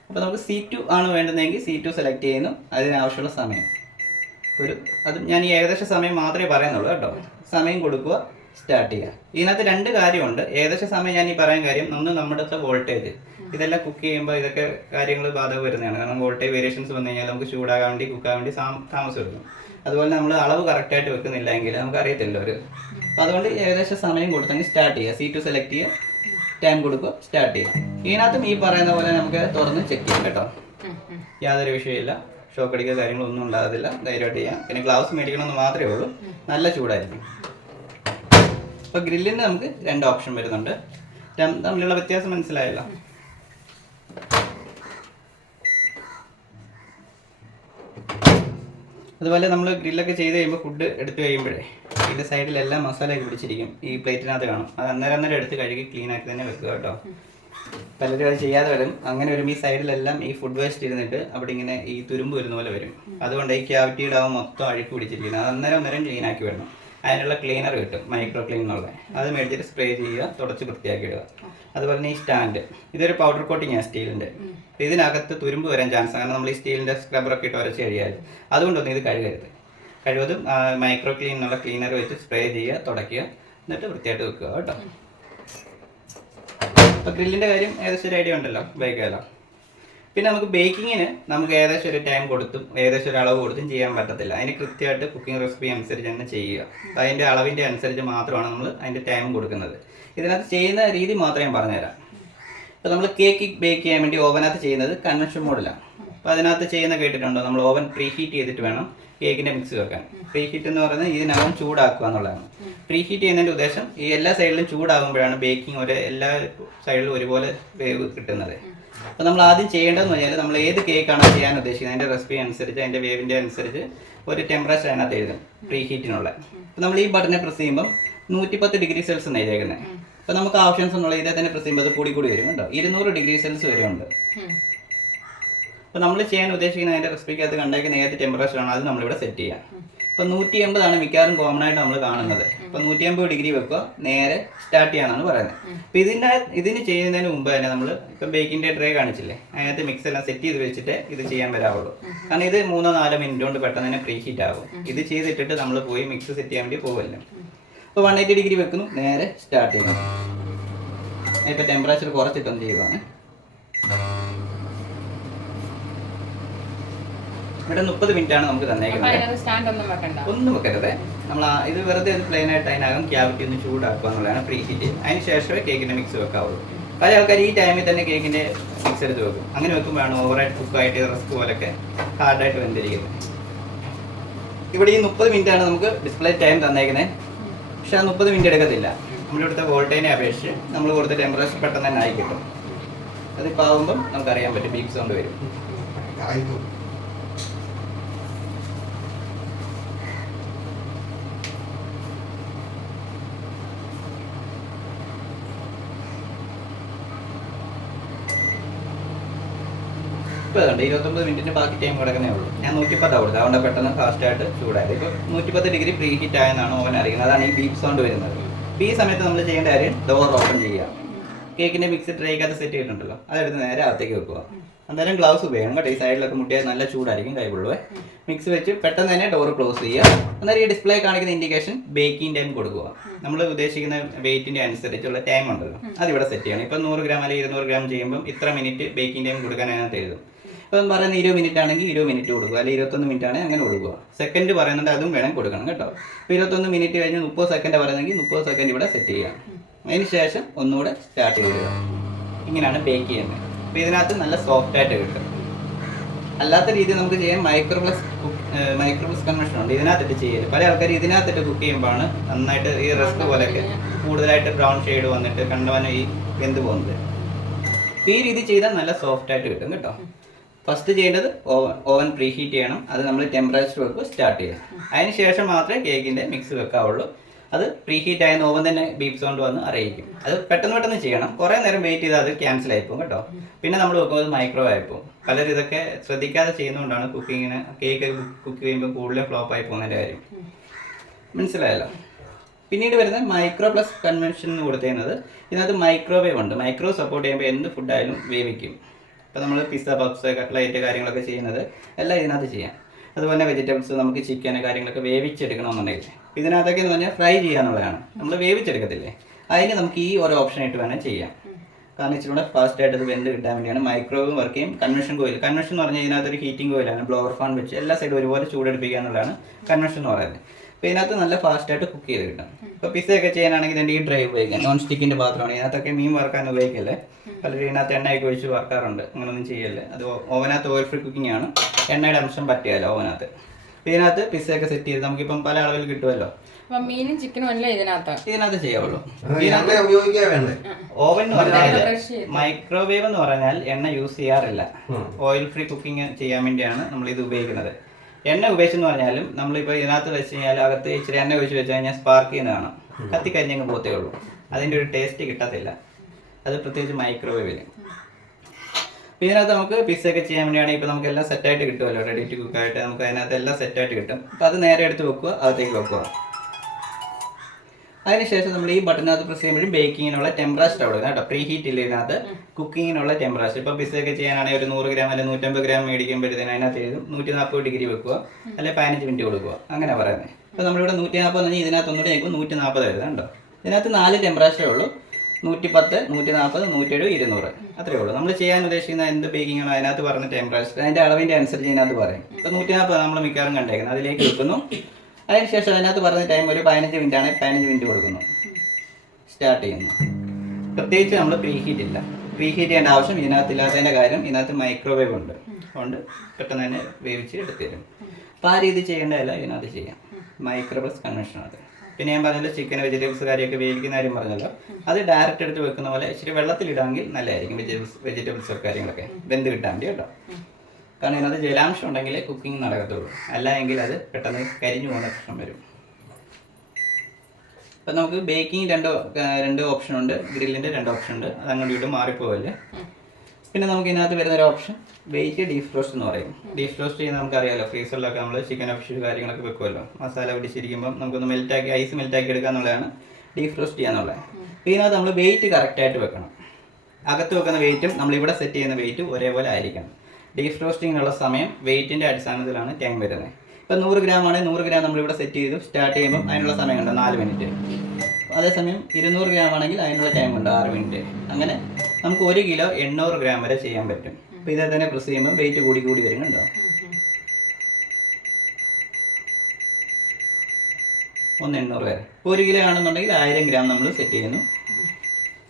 അപ്പോൾ നമുക്ക് C2 ആണ് വേണ്ടുന്നതെങ്കിൽ C2 സെലക്ട് ചെയ്യുന്നു, അതിനാവശ്യമുള്ള സമയം അത് ഞാൻ ഈ ഏകദേശ സമയം മാത്രമേ പറയുന്നുള്ളൂ കേട്ടോ. സമയം കൊടുക്കുക, സ്റ്റാർട്ട് ചെയ്യുക. ഇതിനകത്ത് രണ്ട് കാര്യമുണ്ട്. ഏകദേശ സമയം ഞാൻ ഈ പറയാൻ കാര്യം, ഒന്ന് നമ്മുടെ വോൾട്ടേജ്, ഇതെല്ലാം കുക്ക് ചെയ്യുമ്പോൾ ഇതൊക്കെ കാര്യങ്ങൾ ബാധകം വരുന്നതാണ്. കാരണം വോൾട്ടേജ് വേരിയേഷൻസ് വന്നു കഴിഞ്ഞാൽ നമുക്ക് ചൂടാകാൻ വേണ്ടി കുക്കാൻ വേണ്ടി താമസം എടുക്കും. അതുപോലെ നമ്മൾ അളവ് കറക്റ്റായിട്ട് വെക്കുന്നില്ല എങ്കിൽ നമുക്ക് അറിയത്തില്ല ഒരു. അപ്പോൾ അതുകൊണ്ട് ഏകദേശം സമയം കൊടുത്തെങ്കിൽ സ്റ്റാർട്ട് ചെയ്യുക. C2 സെലക്ട് ചെയ്യുക, ടൈം കൊടുക്കുക, സ്റ്റാർട്ട് ചെയ്യുക. ഇതിനകത്തും ഈ പറയുന്ന പോലെ നമുക്ക് തുറന്ന് ചെക്ക് ചെയ്യാം കേട്ടോ, യാതൊരു വിഷയമില്ല. ഷോക്ക് അടിക്കുക കാര്യങ്ങളൊന്നും ഉണ്ടാകത്തില്ല, ധൈര്യമായിട്ട് ചെയ്യാം. പിന്നെ ഗ്ലൗസ് മേടിക്കണമെന്ന് മാത്രമേ ഉള്ളൂ, നല്ല ചൂടായിരിക്കും. അപ്പോൾ ഗ്രില്ലിന് നമുക്ക് രണ്ട് ഓപ്ഷൻ വരുന്നുണ്ട്, തമ്മിലുള്ള വ്യത്യാസം മനസ്സിലായല്ലോ. അതുപോലെ നമ്മൾ ഗ്രില്ലൊക്കെ ചെയ്ത് കഴിയുമ്പോൾ ഫുഡ് എടുത്തു കഴിയുമ്പോഴേ ഇതിൻ്റെ സൈഡിലെല്ലാം മസാലയൊക്കെ പിടിച്ചിരിക്കും, ഈ പ്ലേറ്റിനകത്ത് കാണും. അത് അന്നേരം എടുത്ത് കഴുകി ക്ലീൻ ആക്കി തന്നെ വെക്കുക കേട്ടോ. പലരും അത് ചെയ്യാതെ വരും. അങ്ങനെ വരുമ്പോൾ ഈ സൈഡിലെല്ലാം ഈ ഫുഡ് വേസ്റ്റ് ഇരുന്നിട്ട് അവിടെ ഇങ്ങനെ ഈ തുരുമ്പ് വരുന്ന പോലെ വരും. അതുകൊണ്ട് ഈ ക്യാവിറ്റിയുടെ ആവും മൊത്തം അഴുക്ക് പിടിച്ചിരിക്കുന്നത്. അത് അന്നേരം ക്ലീൻ ആക്കി വരണം. അതിനുള്ള ക്ലീനർ കിട്ടും, മൈക്രോ ക്ലീൻ എന്നുള്ള. അത് മേടിച്ചിട്ട് സ്പ്രേ ചെയ്യുക, തുടച്ച് വൃത്തിയാക്കി ഇടുക. അതുപോലെ തന്നെ ഈ സ്റ്റാൻഡ്, ഇതൊരു പൗഡർ കോട്ടിങ് ആണ് സ്റ്റീലിൻ്റെ. അപ്പോൾ ഇതിനകത്ത് തുരുമ്പ് വരാൻ ചാൻസ്, കാരണം നമ്മൾ ഈ സ്റ്റീലിൻ്റെ സ്ക്രബറൊക്കെ ഇട്ട് ഉരച്ച് കഴിയാൽ. അതുകൊണ്ടൊന്നും ഇത് കഴിവതും മൈക്രോ ക്ലീൻ എന്നുള്ള ക്ലീനർ വെച്ച് സ്പ്രേ ചെയ്യുക, തുടയ്ക്കുക, എന്നിട്ട് വൃത്തിയായിട്ട് വെക്കുക കേട്ടോ. അപ്പോൾ ഗ്രില്ലിൻ്റെ കാര്യം ഏകദേശം ഒരു ഐഡിയ ഉണ്ടല്ലോ, ഉപയോഗിക്കാമല്ലോ. പിന്നെ നമുക്ക് ബേക്കിങ്ങിന് നമുക്ക് ഏകദേശം ഒരു ടൈം കൊടുത്തും ഏകദേശം ഒരു അളവ് കൊടുത്തും ചെയ്യാൻ പറ്റത്തില്ല. അതിന് കൃത്യമായിട്ട് കുക്കിംഗ് റെസിപ്പി അനുസരിച്ച് തന്നെ ചെയ്യുക. അപ്പോൾ അതിൻ്റെ അളവിൻ്റെ അനുസരിച്ച് മാത്രമാണ് നമ്മൾ അതിൻ്റെ ടൈം കൊടുക്കുന്നത്. ഇതിനകത്ത് ചെയ്യുന്ന രീതി മാത്രമേ ഞാൻ പറഞ്ഞുതരാം. ഇപ്പോൾ നമ്മൾ കേക്ക് ബേക്ക് ചെയ്യാൻ വേണ്ടി ഓവനകത്ത് ചെയ്യുന്നത് കൺവെൻഷൻ മോഡിലാണ്. അപ്പോൾ അതിനകത്ത് ചെയ്യുന്ന കേട്ടിട്ടുണ്ടോ, നമ്മൾ ഓവൻ പ്രീ ഹീറ്റ് ചെയ്തിട്ട് വേണം കേക്കിൻ്റെ മിക്സ് വെക്കാൻ. പ്രീ ഹീറ്റ് എന്ന് പറയുന്നത് ഇതിനകം ചൂടാക്കുക എന്നുള്ളതാണ്. പ്രീ ഹീറ്റ് ചെയ്യുന്നതിൻ്റെ ഉദ്ദേശം ഈ എല്ലാ സൈഡിലും ചൂടാകുമ്പോഴാണ് ബേക്കിംഗ് എല്ലാ സൈഡിലും ഒരുപോലെ വേവ് കിട്ടുന്നത്. അപ്പോൾ നമ്മൾ ആദ്യം ചെയ്യേണ്ടതെന്ന് പറഞ്ഞാൽ നമ്മൾ ഏത് കേക്കാണോ ചെയ്യാൻ ഉദ്ദേശിക്കുന്നത് അതിൻ്റെ റെസിപ്പി അനുസരിച്ച് അതിൻ്റെ വേവിൻ്റെ അനുസരിച്ച് ഒരു ടെമ്പറേച്ചർ അതിനകത്ത് എഴുതും പ്രീ ഹീറ്റിനുള്ള. അപ്പോൾ നമ്മൾ ഈ ബട്ടനെ പ്രസ് ചെയ്യുമ്പം 110 ഡിഗ്രി സെൽസ് ആണ് എഴുതിയേക്കുന്നത്. അപ്പോൾ നമുക്ക് ഓപ്ഷൻസ് എന്നുള്ള ഇതേ തന്നെ പ്രസ് ചെയ്യുമ്പോൾ അത് കൂടി വരും കേട്ടോ. 200 ഡിഗ്രി സെൽസ് വരെ ഉണ്ട്. അപ്പോൾ നമ്മൾ ചെയ്യാൻ ഉദ്ദേശിക്കുന്ന അതിൻ്റെ റെസിപ്പിക്കകത്ത് കണ്ടേക്കുന്ന ഏത് ടെമ്പറേച്ചറാണ് അത് നമ്മളിവിടെ സെറ്റ് ചെയ്യാം. ഇപ്പോൾ 180 ആണ് മിക്കവാറും കോമൺ ആയിട്ട് നമ്മൾ കാണുന്നത്. ഇപ്പോൾ 180 ഡിഗ്രി വെക്കുക, നേരെ സ്റ്റാർട്ട് ചെയ്യാനാണ് പറയുന്നത്. അപ്പോൾ ഇതിന് ചെയ്യുന്നതിന് മുമ്പ് തന്നെ നമ്മൾ ഇപ്പം ബേക്കിൻ്റെ ട്രേ കാണിച്ചില്ലേ, അതിനകത്ത് മിക്സ് എല്ലാം സെറ്റ് ചെയ്ത് വെച്ചിട്ട് ഇത് ചെയ്യാൻ വരാവുള്ളൂ. കാരണം ഇത് 3-4 മിനിറ്റ് കൊണ്ട് പെട്ടെന്ന് തന്നെ പ്രീ ഹീറ്റ് ആകും. ഇത് ചെയ്തിട്ടിട്ട് നമ്മൾ പോയി മിക്സ് സെറ്റ് ചെയ്യാൻ വേണ്ടി പോകുമല്ലോ. അപ്പോൾ 180 ഡിഗ്രി വെക്കുന്നു, നേരെ സ്റ്റാർട്ട് ചെയ്യണം. ഇപ്പോൾ ടെമ്പറേച്ചർ കുറച്ചിട്ടൊന്ന് ചെയ്യുവാണ്. ഇവിടെ 30 മിനിറ്റാണ് നമുക്ക് തന്നേക്കുന്നത്. ഒന്നും വെക്കരുത്. നമ്മൾ ഇത് വെറുതെ പ്ലെയിൻ ആയിട്ട് അതിനകം ക്യാവിറ്റി ഒന്ന് ചൂടാക്കുക എന്നുള്ളതാണ് പ്രീ ഹീറ്റ്. അതിന് ശേഷമേ കേക്കിൻ്റെ മിക്സ് വെക്കാവുള്ളൂ. പല ആൾക്കാർ ഈ ടൈമിൽ തന്നെ കേക്കിൻ്റെ മിക്സ് എടുത്ത് വെക്കും. അങ്ങനെ വെക്കുമ്പോഴാണ് ഓവറായിട്ട് കുക്കായിട്ട് റസ്ക് പോലൊക്കെ ഹാർഡായിട്ട് വെന്തിരിക്കുന്നത്. ഇവിടെ ഈ 30 മിനിറ്റാണ് നമുക്ക് ഡിസ്പ്ലേ ടൈം തന്നേക്കുന്നത്. പക്ഷെ ആ 30 മിനിറ്റ് എടുക്കത്തില്ല. നമ്മുടെ ഇവിടുത്തെ വോൾട്ടേജിനെ അപേക്ഷിച്ച് നമ്മൾ കൊടുത്ത ടെമ്പറേച്ചർ പെട്ടെന്ന് തന്നെ ആയി കിട്ടും. അതിപ്പോൾ ആകുമ്പം നമുക്കറിയാൻ പറ്റും, ബീപ്പ് സൗണ്ട് വരും. ഇപ്പോൾ അതുകൊണ്ട് 29 മിനിറ്റിന് ബാക്കി ടൈം കിടക്കുന്നേ ഉള്ളൂ. ഞാൻ 110 കൊടുത്തത്, അതുകൊണ്ട് പെട്ടെന്ന് ഫാസ്റ്റായിട്ട് ചൂടായത്. ഇപ്പോൾ 110 ഡിഗ്രി പ്രീ ഹീറ്റ് ആയെന്നാണ് ഓവൻ അറിയുന്നത്. അതാണ് ഈ ബീപ്പ് സൗണ്ട് വരുന്നത്. ഈ സമയത്ത് നമ്മൾ ചെയ്യേണ്ട കാര്യം ഡോർ ഓപ്പൺ ചെയ്യുക. കേക്കിൻ്റെ മിക്സ് ട്രേക്കകത്ത് സെറ്റ് ചെയ്തിട്ടുണ്ടല്ലോ, അതെടുത്ത് നേരെ അകത്തേക്ക് വെക്കുക. എന്തായാലും ഗ്ലൗസ് ഉപയോഗിക്കണം കേട്ടോ. ഈ സൈഡിലൊക്കെ മുട്ടിയാൽ നല്ല ചൂടായിരിക്കും, കൈകൊള്ളുവേ. മിക്സ് വെച്ച് പെട്ടെന്ന് തന്നെ ഡോർ ക്ലോസ് ചെയ്യുക. അന്നേരം ഈ ഡിസ്പ്ലേ കാണിക്കുന്ന ഇൻഡിക്കേഷൻ ബേക്കിംഗ് ടൈം കൊടുക്കുക. നമ്മൾ ഉദ്ദേശിക്കുന്ന വെയിറ്റിൻ്റെ അനുസരിച്ചുള്ള ടൈം ഉണ്ടല്ലോ, അതിവിടെ സെറ്റ് ചെയ്യണം. ഇപ്പം 100 ഗ്രാം അല്ലെങ്കിൽ 200 ഗ്രാം ചെയ്യുമ്പം ഇത്ര മിനിറ്റ് ബേക്കിംഗ് ടൈം കൊടുക്കാൻ അതിനകത്ത് എഴുതും. ഇപ്പം പറയുന്നത് 20 മിനിറ്റ് ആണെങ്കിൽ 20 മിനിറ്റ് കൊടുക്കുക, അല്ലെങ്കിൽ 21 മിനിറ്റ് ആണെങ്കിൽ അങ്ങനെ കൊടുക്കുക. സെക്കൻഡ് പറയുന്നുണ്ട്, അതും വേണം കൊടുക്കണം കേട്ടോ. ഇപ്പോൾ 21 മിനിറ്റ് കഴിഞ്ഞ് 30 സെക്കൻഡ് പറയുന്നെങ്കിൽ 30 സെക്കൻഡ് ഇവിടെ സെറ്റ് ചെയ്യാം. അതിന് ശേഷം ഒന്നുകൂടെ സ്റ്റാർട്ട് ചെയ്തിടുക. ഇങ്ങനെയാണ് ബേക്ക് ചെയ്യുന്നത്. അപ്പോൾ ഇതിനകത്ത് നല്ല സോഫ്റ്റായിട്ട് കിട്ടും. അല്ലാത്ത രീതിയിൽ നമുക്ക് ചെയ്യാൻ മൈക്രോപ്ലസ് കൺവെൻഷൻ ഉണ്ട്, ഇതിനകത്തിട്ട് ചെയ്യല്. പല ആൾക്കാർ ഇതിനകത്തിട്ട് കുക്ക് ചെയ്യുമ്പോഴാണ് നന്നായിട്ട് ഈ റസ്ക് പോലെയൊക്കെ കൂടുതലായിട്ട് ബ്രൗൺ ഷെയ്ഡ് വന്നിട്ട് കണ്ടവനെ ഈ വെന്ത് പോകുന്നത്. ഈ രീതി ചെയ്താൽ നല്ല സോഫ്റ്റായിട്ട് കിട്ടും കേട്ടോ. ഫസ്റ്റ് ചെയ്യേണ്ടത് ഓവൻ പ്രീ ഹീറ്റ് ചെയ്യണം. അത് നമ്മൾ ടെമ്പറേച്ചർ വെക്കുക, സ്റ്റാർട്ട് ചെയ്യുക. അതിന് ശേഷം മാത്രമേ കേക്കിൻ്റെ മിക്സ് വെക്കാവുള്ളൂ. അത് പ്രീ ഹീറ്റ് ആയെന്ന് ഓവൻ തന്നെ ബീപ്പ് സൗണ്ട് വന്ന് അറിയിക്കും. അത് പെട്ടെന്ന് ചെയ്യണം. കുറേ നേരം വെയിറ്റ് ചെയ്താൽ അത് ക്യാൻസൽ ആയിപ്പോകും കേട്ടോ. പിന്നെ നമ്മൾ വെക്കുന്നത് മൈക്രോവേവ് ആയിപ്പോകും. പലരും ഇതൊക്കെ ശ്രദ്ധിക്കാതെ ചെയ്യുന്നതുകൊണ്ടാണ് കുക്കിങ്ങിന് കേക്ക് കുക്ക് ചെയ്യുമ്പോൾ കൂടുതൽ ഫ്ലോപ്പ് ആയി പോകുന്നതിൻ്റെ കാര്യം. മനസ്സിലായല്ലോ. പിന്നീട് വരുന്നത് മൈക്രോപ്ലസ് കൺവെൻഷൻ എന്ന് കൊടുത്തിരുന്നത്, ഇതിനകത്ത് മൈക്രോവേവ് ഉണ്ട്. മൈക്രോ സപ്പോർട്ട് ചെയ്യുമ്പോൾ എന്ത് ഫുഡായാലും വേവിക്കും. ഇപ്പോൾ നമ്മൾ പിസ്സ, പപ്സ്, കട്ട്ലൈറ്റ് കാര്യങ്ങളൊക്കെ ചെയ്യുന്നത് എല്ലാം ഇതിനകത്ത് ചെയ്യാം. അതുപോലെ വെജിറ്റബിൾസ്, നമുക്ക് ചിക്കൻ കാര്യങ്ങളൊക്കെ വേവിച്ചെടുക്കണമെന്നുണ്ടെങ്കിൽ ഇതിനകത്തൊക്കെ എന്ന് പറഞ്ഞാൽ ഫ്രൈ ചെയ്യാന്നുള്ളതാണ്. നമ്മൾ വേവിച്ചെടുക്കത്തില്ലേ, അതിന് നമുക്ക് ഈ ഒരു ഓപ്ഷൻ ആയിട്ട് വേണം ചെയ്യാം. കാരണം ഇച്ചിരി കൂടെ ഫാസ്റ്റായിട്ട് അത് വെന്ത് കിട്ടാൻ വേണ്ടിയാണ്. മൈക്രോവേവ് വർക്ക് ചെയ്യും. കൺവെൻഷൻ എന്ന് പറഞ്ഞാൽ ഇതിനകത്തൊരു ഹീറ്റിംഗ് കോയിലാണ്. ബ്ലോവർ ഫാൻ വെച്ച് എല്ലാ സൈഡും ഒരുപോലെ ചൂടെടുപ്പിക്കുക എന്നുള്ളതാണ് കൺവെൻഷൻ എന്ന് പറയുന്നത്. അപ്പോൾ ഇതിനകത്ത് നല്ല ഫാസ്റ്റായിട്ട് കുക്ക് ചെയ്ത് കിട്ടും. ഇപ്പോൾ പിസ്സയൊക്കെ ചെയ്യാനാണെങ്കിൽ ഇതിൻ്റെ ഈ ഡ്രൈ ഉപയോഗിക്കാം. നോൺ സ്റ്റിക്കിൻ്റെ പാത്രമാണ്. ഇതിനകത്തൊക്കെ മീൻ വറുക്കാൻ ഉപയോഗിക്കല്ലേ. പലരും ഇതിനകത്ത് എണ്ണയൊക്കെ ഒഴിച്ച് വറുക്കാറുണ്ട്. അങ്ങനെയൊന്നും ചെയ്യല്ലേ. അത് ഓവനകത്ത് ഓയിൽ ഫ്രീ കുക്കിംഗ് ആണ്. എണ്ണയുടെ അംശം പറ്റിയല്ല ഓവനകത്ത്. അപ്പോൾ ഇതിനകത്ത് പിസ്സയൊക്കെ സെറ്റ് ചെയ്ത് നമുക്കിപ്പം പല അളവിൽ കിട്ടുമല്ലോ. മീനും ചിക്കനും എല്ലാം ഇതിനകത്ത് ചെയ്യാവുള്ളൂ. ഓവൻ എന്ന് പറഞ്ഞാൽ മൈക്രോവേവ് എന്ന് പറഞ്ഞാൽ എണ്ണ യൂസ് ചെയ്യാറില്ല. ഓയിൽ ഫ്രീ കുക്കിംഗ് ചെയ്യാൻ വേണ്ടിയാണ് നമ്മൾ ഇത് ഉപയോഗിക്കുന്നത്. എണ്ണ ഉപയോഗിച്ചെന്ന് പറഞ്ഞാലും നമ്മളിപ്പോൾ ഇതിനകത്ത് വെച്ച് കഴിഞ്ഞാൽ അകത്ത് ഇച്ചിരി എണ്ണ ഒഴിച്ച് വെച്ച് കഴിഞ്ഞാൽ സ്പാർക്ക് ചെയ്യുന്നതാണ്. കത്തിക്കരിഞ്ഞങ്ങ് പോത്തേ ഉള്ളൂ. അതിൻ്റെ ഒരു ടേസ്റ്റ് കിട്ടത്തില്ല. അത് പ്രത്യേകിച്ച് മൈക്രോവേവിൽ. അപ്പോൾ ഇതിനകത്ത് നമുക്ക് പിസ്സയൊക്കെ ചെയ്യാൻ വേണ്ടിയാണെങ്കിൽ ഇപ്പോൾ നമുക്ക് എല്ലാം സെറ്റായിട്ട് കിട്ടുമല്ലോ, റെഡി ടു കുക്കായിട്ട് നമുക്ക് അതിനകത്ത് എല്ലാം സെറ്റായിട്ട് കിട്ടും. അപ്പോൾ അത് നേരെ എടുത്ത് വെക്കുക, അകത്തേക്ക് വെക്കുക. അതിനുശേഷം നമ്മൾ ഈ ബട്ടനകത്ത് പ്രസ് ചെയ്യുമ്പോഴും ബേക്കിങ്ങിനുള്ള ടെമ്പറേച്ചർ അവിടെ കേട്ടോ. പ്രീ ഹീറ്റ് ഇല്ല ഇതിനകത്ത്, കുക്കിങ്ങിനുള്ള ടെമ്പറേച്ചർ. ഇപ്പോൾ പിസ്സയൊക്കെ ചെയ്യാനാണെങ്കിൽ ഒരു 100 ഗ്രാം അല്ലെങ്കിൽ 150 ഗ്രാം മേടിക്കുമ്പോഴത്തേന് അതിനകത്ത് എഴുതും 140 ഡിഗ്രി വെക്കുക, അല്ലെങ്കിൽ 15 മിനിറ്റ് കൊടുക്കുക, അങ്ങനെ പറയുന്നത്. ഇപ്പോൾ നമ്മളിവിടെ 140 പറഞ്ഞാൽ ഇതിനകത്ത് ഒന്നുകൂടി ഞങ്ങൾക്ക് 140 എഴുതാം കേട്ടോ. ഇതിനകത്ത് 4 ടെമ്പറേച്ചറേ ഉള്ളൂ. 110, 140, 170, 200 അത്രയേ ഉള്ളൂ. നമ്മൾ ചെയ്യാൻ ഉദ്ദേശിക്കുന്ന എന്ത് ബേക്കിംഗ് ആണോ അതിനകത്ത് പറഞ്ഞ ടെമ്പറേച്ചർ അതിൻ്റെ അളവിൻ്റെ അനുസരിച്ച് ഇതിനകത്ത് പറയും. ഇപ്പോൾ 140 നമ്മൾ മിക്കവാറും കണ്ടേക്കുന്നത്, അതിലേക്ക് വെക്കുന്നു. അതിനുശേഷം അതിനകത്ത് പറഞ്ഞ ടൈം ഒരു 15 മിനിറ്റ് ആണ്, 15 മിനിറ്റ് കൊടുക്കുന്നു, സ്റ്റാർട്ട് ചെയ്യുന്നു. പ്രത്യേകിച്ച് നമ്മൾ പ്രീ ഹീറ്റ് ഇല്ല. പ്രീ ഹീറ്റ് ചെയ്യേണ്ട ആവശ്യം ഇതിനകത്തില്ലാത്തതിൻ്റെ കാര്യം ഇതിനകത്ത് മൈക്രോവേവ് ഉണ്ട്, അതുകൊണ്ട് പെട്ടെന്ന് തന്നെ വേവിച്ച് എടുത്തു തരും. അപ്പോൾ ആ രീതി ചെയ്യേണ്ടതല്ല ഇതിനകത്ത് ചെയ്യാം. മൈക്രോപ്ലസ് കൺവെൻഷൻ അത്. പിന്നെ ഞാൻ പറഞ്ഞല്ലോ ചിക്കൻ വെജിറ്റബിൾസ് കാര്യമൊക്കെ വേവിക്കുന്ന കാര്യം പറഞ്ഞല്ലോ, അത് ഡയറക്റ്റ് എടുത്ത് വെക്കുന്ന പോലെ ഇച്ചിരി വെള്ളത്തിലിടാമെങ്കിൽ നല്ലതായിരിക്കും. വെജിറ്റബിൾസ് കാര്യങ്ങളൊക്കെ വെന്ത് കിട്ടാൻ വേണ്ടി കേട്ടോ. കാരണം ഇതിനകത്ത് ജലാംശം ഉണ്ടെങ്കിൽ കുക്കിംഗ് നടക്കത്തുള്ളൂ, അല്ല എങ്കിൽ അത് പെട്ടെന്ന് കരിഞ്ഞു പോകുന്ന പ്രശ്നം വരും. അപ്പം നമുക്ക് ബേക്കിംഗ് രണ്ട് ഓപ്ഷൻ ഉണ്ട്, ഗ്രില്ലിൻ്റെ 2 ഓപ്ഷൻ ഉണ്ട്. അത് അങ്ങോട്ട് ഇട്ട് മാറിപ്പോവല്ലേ. പിന്നെ നമുക്ക് ഇതിനകത്ത് വരുന്നൊരു ഓപ്ഷൻ വെയിറ്റ് ഡീപ് റോസ്റ്റ് എന്ന് പറയും. ഡീപ് റോസ്റ്റ് ചെയ്യുന്നത് നമുക്കറിയാമല്ലോ, ഫ്രീസറിലൊക്കെ നമ്മൾ ചിക്കൻ ഫിഷ് കാര്യങ്ങളൊക്കെ വെക്കുമല്ലോ, മസാല പിടിച്ചിരിക്കുമ്പം നമുക്കൊന്ന് ഐസ് മെൽറ്റാക്കി എടുക്കുക എന്നുള്ളതാണ് ഡീപ് റോസ്റ്റ് ചെയ്യാന്നുള്ളത്. അപ്പോൾ ഇതിനകത്ത് നമ്മൾ വെയിറ്റ് കറക്റ്റായിട്ട് വെക്കണം. അകത്ത് വെക്കുന്ന വെയിറ്റും നമ്മളിവിടെ സെറ്റ് ചെയ്യുന്ന വെയിറ്റും ഒരേപോലെ ആയിരിക്കണം. ഡീപ് റോസ്റ്റിങ്ങിനുള്ള സമയം വെയിറ്റിൻ്റെ അടിസ്ഥാനത്തിലാണ് ടൈം വരുന്നത്. ഇപ്പോൾ 100 ഗ്രാം ആണെങ്കിൽ 100 ഗ്രാം നമ്മളിവിടെ സെറ്റ് ചെയ്തു, സ്റ്റാർട്ട് ചെയ്യുമ്പോൾ അതിനുള്ള സമയമുണ്ട് 4 മിനിറ്റ്. അതേസമയം 200 ഗ്രാം ആണെങ്കിൽ അതിനുള്ള ടൈം ഉണ്ട് 6 മിനിറ്റ്. അങ്ങനെ നമുക്ക് 1 കിലോ 800 ഗ്രാം വരെ ചെയ്യാൻ പറ്റും. അപ്പോൾ ഇതേ തന്നെ പ്രസ് ചെയ്യുമ്പോൾ വെയിറ്റ് കൂടി വരും കേട്ടോ. 1,800 വരെ. ഇപ്പോൾ 1 കിലോ ആണെന്നുണ്ടെങ്കിൽ 1000 ഗ്രാം നമ്മൾ സെറ്റ് ചെയ്യുന്നു.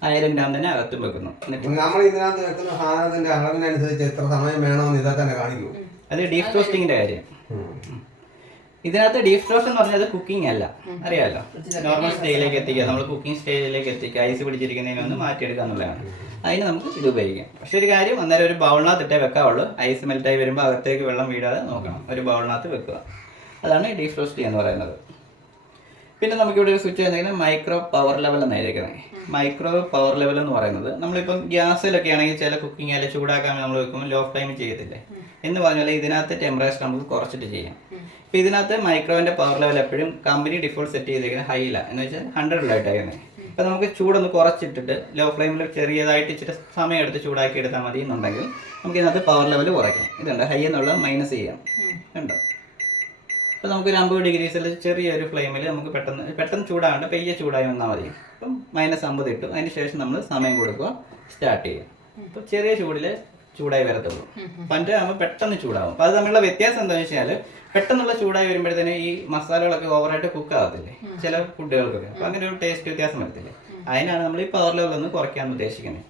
1000 ഗ്രാം തന്നെ അകത്തും വെക്കുന്നു. നമ്മൾ ഇതിനകത്ത് വെക്കുന്ന സാധനത്തിന്റെ അളവിനനുസരിച്ച് എത്ര സമയം വേണമെന്ന് ഇതൊക്കെ തന്നെ കാണിക്കൂ. അത് ഡീപ് റോസ്റ്റിങ്ങിന്റെ കാര്യം. ഇതിനകത്ത് ഡീപ് റോസ്റ്റ് എന്ന് പറഞ്ഞാൽ കുക്കിംഗ് അല്ല, അറിയാമല്ലോ. നോർമൽ സ്റ്റേജിലേക്ക് എത്തിക്കുക, നമ്മൾ കുക്കിംഗ് സ്റ്റേജിലേക്ക് എത്തിക്കുക, ഐസ് പിടിച്ചിരിക്കുന്നതിനൊന്ന് മാറ്റിയെടുക്കുക എന്നുള്ളതാണ്. അതിന് നമുക്ക് ഇത് ഉപയോഗിക്കാം. പക്ഷെ ഒരു കാര്യം, അന്നേരം ഒരു ബൗളിനകത്ത് ഇട്ടേ വെക്കാവുള്ളൂ. ഐസ് മെൽറ്റായി വരുമ്പോൾ അകത്തേക്ക് വെള്ളം വീഴാതെ നോക്കണം. ഒരു ബൗളിനകത്ത് വെക്കുക. അതാണ് ഡീപ് റോസ്റ്റ് എന്ന് പറയുന്നത്. പിന്നെ നമുക്കിവിടെ ഒരു സ്വിച്ച് എന്തെങ്കിലും മൈക്രോ പവർ ലെവൽ എന്നായിരിക്കുന്നത്. മൈക്രോ പവർ ലെവൽ എന്ന് പറയുന്നത് നമ്മളിപ്പം ഗ്യാസിലൊക്കെ ആണെങ്കിൽ ചില കുക്കിംഗ് അല്ലെങ്കിൽ ചൂടാക്കാൻ നമ്മൾ വെക്കുമ്പോൾ ലോ ഫ്ലെയിം ചെയ്യത്തില്ലേ എന്ന് പറഞ്ഞാൽ ഇതിനകത്ത് ടെമ്പറേച്ചർ നമുക്ക് കുറച്ചിട്ട് ചെയ്യാം. ഇപ്പം ഇതിനകത്ത് മൈക്രോവിൻ്റെ പവർ ലെവൽ എപ്പോഴും കമ്പനി ഡിഫോൾട്ട് സെറ്റ് ചെയ്തിരിക്കുന്നത് ഹൈയില എന്ന് വെച്ചാൽ 100-ലായിട്ടായിരുന്നത്. ഇപ്പം നമുക്ക് ചൂടൊന്ന് കുറച്ചിട്ടിട്ട് ലോ ഫ്ലെയിമിൽ ചെറിയതായിട്ട് ഇച്ചിരി സമയം എടുത്ത് ചൂടാക്കി എടുത്താൽ മതി എന്നുണ്ടെങ്കിൽ നമുക്ക് ഇതിനകത്ത് പവർ ലെവൽ കുറയ്ക്കാം. ഇതുണ്ട്, ഹൈ എന്നുള്ളത് മൈനസ് ചെയ്യാം. ഉണ്ടോ? അപ്പോൾ നമുക്കൊരു 50 ഡിഗ്രീസിൽ ചെറിയൊരു ഫ്ലെയിമിൽ നമുക്ക് പെട്ടെന്ന് ചൂടാകേണ്ട പെയ്യെ ചൂടായി വന്നാൽ മതി. അപ്പം -50 ഇട്ടു. അതിന് ശേഷം നമ്മൾ സമയം കൊടുക്കുക, സ്റ്റാർട്ട് ചെയ്യുക. അപ്പോൾ ചെറിയ ചൂടിൽ ചൂടായി വരത്തുള്ളൂ. പണ്ട് ആകുമ്പോൾ പെട്ടെന്ന് ചൂടാകും. അപ്പോൾ അത് തമ്മിലുള്ള വ്യത്യാസം എന്താണെന്ന് വെച്ചാൽ പെട്ടെന്നുള്ള ചൂടായി വരുമ്പോഴത്തേന് ഈ മസാലകളൊക്കെ ഓവറായിട്ട് കുക്ക് ആകത്തില്ലേ ചില ഫുഡുകൾക്കൊക്കെ. അപ്പോൾ അങ്ങനെ ഒരു ടേസ്റ്റ് വ്യത്യാസം വരത്തില്ലേ. അതിനാണ് നമ്മൾ ഈ പവർ ലെവൽ ഒന്ന് കുറയ്ക്കാൻ ഉദ്ദേശിക്കുന്നത്.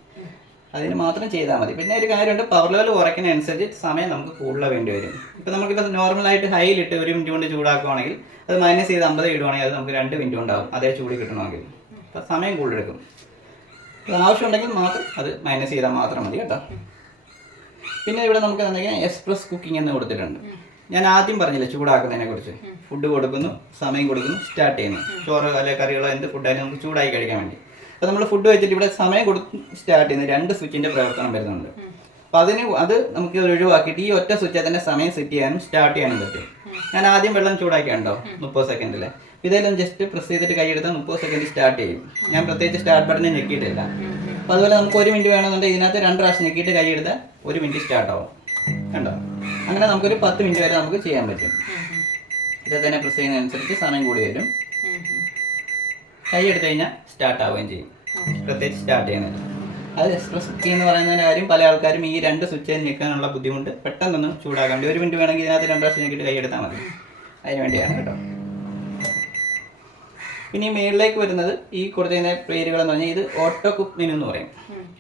അതിന് മാത്രം ചെയ്താൽ മതി. പിന്നെ ഒരു കാര്യമുണ്ട്, പവർ ലെവൽ കുറയ്ക്കുന്നതനുസരിച്ച് സമയം നമുക്ക് കൂടുതൽ വേണ്ടി വരും. ഇപ്പോൾ നമുക്കിപ്പോൾ നോർമലായിട്ട് ഹൈയിലിട്ട് 1 മിനിറ്റ് കൊണ്ട് ചൂടാക്കുകയാണെങ്കിൽ അത് മൈനസ് ചെയ്ത് 50 ഇടുവാണെങ്കിൽ അത് നമുക്ക് 2 മിനിറ്റ് ഉണ്ടാകും അതേ ചൂട് കിട്ടണമെങ്കിൽ. അപ്പോൾ സമയം കൂടുതലെടുക്കും. ആവശ്യമുണ്ടെങ്കിൽ മാത്രം അത് മൈനസ് ചെയ്താൽ മാത്രം മതി കേട്ടോ. പിന്നെ ഇവിടെ നമുക്ക് എന്തെങ്കിലും എക്സ്പ്രസ് കുക്കിംഗ് എന്ന് കൊടുത്തിട്ടുണ്ട്. ഞാൻ ആദ്യം പറഞ്ഞില്ലേ ചൂടാക്കുന്നതിനെ കുറിച്ച്. ഫുഡ് കൊടുക്കുന്നു, സമയം കൊടുക്കുന്നു, സ്റ്റാർട്ട് ചെയ്യുന്നു. ചോറ് അല്ലെങ്കിൽ കറികളോ എന്ത് ഫുഡായാലും നമുക്ക് ചൂടായി കഴിക്കാൻ വേണ്ടി. അപ്പോൾ നമ്മൾ ഫുഡ് വെച്ചിട്ട് ഇവിടെ സമയം കൊടുത്ത് സ്റ്റാർട്ട് ചെയ്യുന്ന 2 സ്വിച്ചിൻ്റെ പ്രവർത്തനം വരുന്നുണ്ട്. അപ്പോൾ അത് നമുക്ക് ഒഴിവാക്കിയിട്ട് ഈ ഒറ്റ സ്വിച്ചിൽ തന്നെ സമയം സെറ്റ് ചെയ്യാനും സ്റ്റാർട്ട് ചെയ്യാനും പറ്റും. ഞാൻ ആദ്യം വെള്ളം ചൂടാക്കിയുണ്ടോ 30 സെക്കൻഡിൽ. ഇതെല്ലാം ജസ്റ്റ് പ്രസ് ചെയ്തിട്ട് കൈയെടുത്താൽ 30 സെക്കൻഡ് സ്റ്റാർട്ട് ചെയ്യും. ഞാൻ പ്രത്യേകിച്ച് സ്റ്റാർട്ട് ബട്ടൺ ഞെക്കിയിട്ടില്ല. അപ്പോൾ അതുപോലെ നമുക്ക് 1 മിനിറ്റ് വേണമെന്നുണ്ടെങ്കിൽ ഇതിനകത്ത് 2 പ്രാവശ്യം ഞെക്കിയിട്ട് കൈയെടുത്താൽ 1 മിനിറ്റ് സ്റ്റാർട്ട് ആവും. കണ്ടോ? അങ്ങനെ നമുക്കൊരു 10 മിനിറ്റ് വരെ നമുക്ക് ചെയ്യാൻ പറ്റും. ഇത് തന്നെ പ്രസ് ചെയ്യുന്നതനുസരിച്ച് സമയം കൂടി വരും. കൈ എടുത്തു കഴിഞ്ഞാൽ സ്റ്റാർട്ട് ആവുകയും ചെയ്യും. പ്രത്യേകിച്ച് സ്റ്റാർട്ട് ചെയ്യുന്നത് അത് എക്സ്പ്രസ് കുക്കിംഗ് എന്ന് പറയുന്ന കാര്യം പല ആൾക്കാരും ഈ 2 സ്വിച്ച് ഞെക്കാനുള്ള ബുദ്ധിമുട്ട് പെട്ടെന്നൊന്ന് ചൂടാക്കാൻ വേണ്ടി 1 മിനിറ്റ് വേണമെങ്കിൽ ഇതിനകത്ത് 2 പ്രാവശ്യം ഞെക്കിയിട്ട് കൈ എടുത്താൽ മതി. അതിന് വേണ്ടിയാണ് കേട്ടോ. പിന്നെ ഈ മേളിലേക്ക് വരുന്നത് ഈ കൊടുത്തതിൻ്റെ പേരുകളെന്ന് പറഞ്ഞാൽ ഇത് ഓട്ടോ കുക്ക് മെനു എന്ന് പറയും.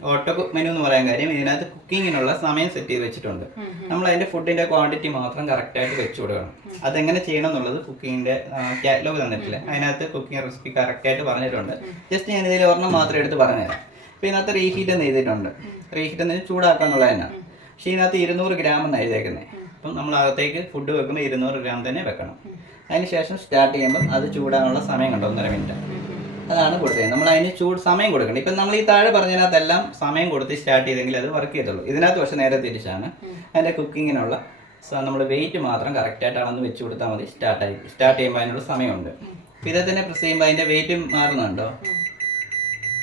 ഓട്ടോ കുക്ക് മെനു എന്ന് പറയാൻ കാര്യം ഇതിനകത്ത് കുക്കിങ്ങിനുള്ള സമയം സെറ്റ് ചെയ്ത് വെച്ചിട്ടുണ്ട്. നമ്മൾ അതിൻ്റെ ഫുഡിൻ്റെ ക്വാണ്ടിറ്റി മാത്രം കറക്റ്റായിട്ട് വെച്ച് കൊടുക്കണം. അതെങ്ങനെ ചെയ്യണം എന്നുള്ളത് കുക്കിങ്ങിൻ്റെ കാറ്റലോഗ് തന്നിട്ടില്ല. അതിനകത്ത് കുക്കിംഗ് റെസിപ്പി കറക്റ്റായിട്ട് പറഞ്ഞിട്ടുണ്ട്. ജസ്റ്റ് ഞാൻ ഇതിൽ ഒരെണ്ണം മാത്രം എടുത്ത് പറഞ്ഞുതരാം. അപ്പോൾ ഇതിനകത്ത് റീഹീറ്റ് എന്ന് എഴുതിയിട്ടുണ്ട്. റീഹീറ്റ് എന്ന് ചൂടാക്കുക എന്നുള്ളത് തന്നെ. പക്ഷേ ഇതിനകത്ത് 200 ഗ്രാം എന്നാണ് എഴുതിയേക്കുന്നത്. അപ്പം നമ്മൾ അകത്തേക്ക് ഫുഡ് വെക്കുമ്പോൾ 200 ഗ്രാം തന്നെ വെക്കണം. അതിന് ശേഷം സ്റ്റാർട്ട് ചെയ്യുമ്പോൾ അത് ചൂടാനുള്ള സമയം കണ്ടോ 1.5 മിനിറ്റ്. അതാണ് കൊടുത്തത്. നമ്മൾ അതിന് സമയം കൊടുക്കണം. ഇപ്പം നമ്മൾ ഈ താഴെ പറഞ്ഞതിനകത്തെല്ലാം സമയം കൊടുത്ത് സ്റ്റാർട്ട് ചെയ്തെങ്കിൽ അത് വർക്ക് ചെയ്തുള്ളൂ. ഇതിനകത്ത് പക്ഷേ നേരെ തിരിച്ചാണ്. അതിൻ്റെ കുക്കിങ്ങിനുള്ള നമ്മൾ വെയിറ്റ് മാത്രം കറക്റ്റായിട്ട് അളന്ന് വെച്ച് കൊടുത്താൽ മതി. സ്റ്റാർട്ട് ചെയ്യുമ്പോൾ അതിനുള്ള സമയമുണ്ട്. ഇതേ തന്നെ പ്രസ് ചെയ്യുമ്പോൾ അതിൻ്റെ വെയിറ്റ് മാറുന്നുണ്ടോ?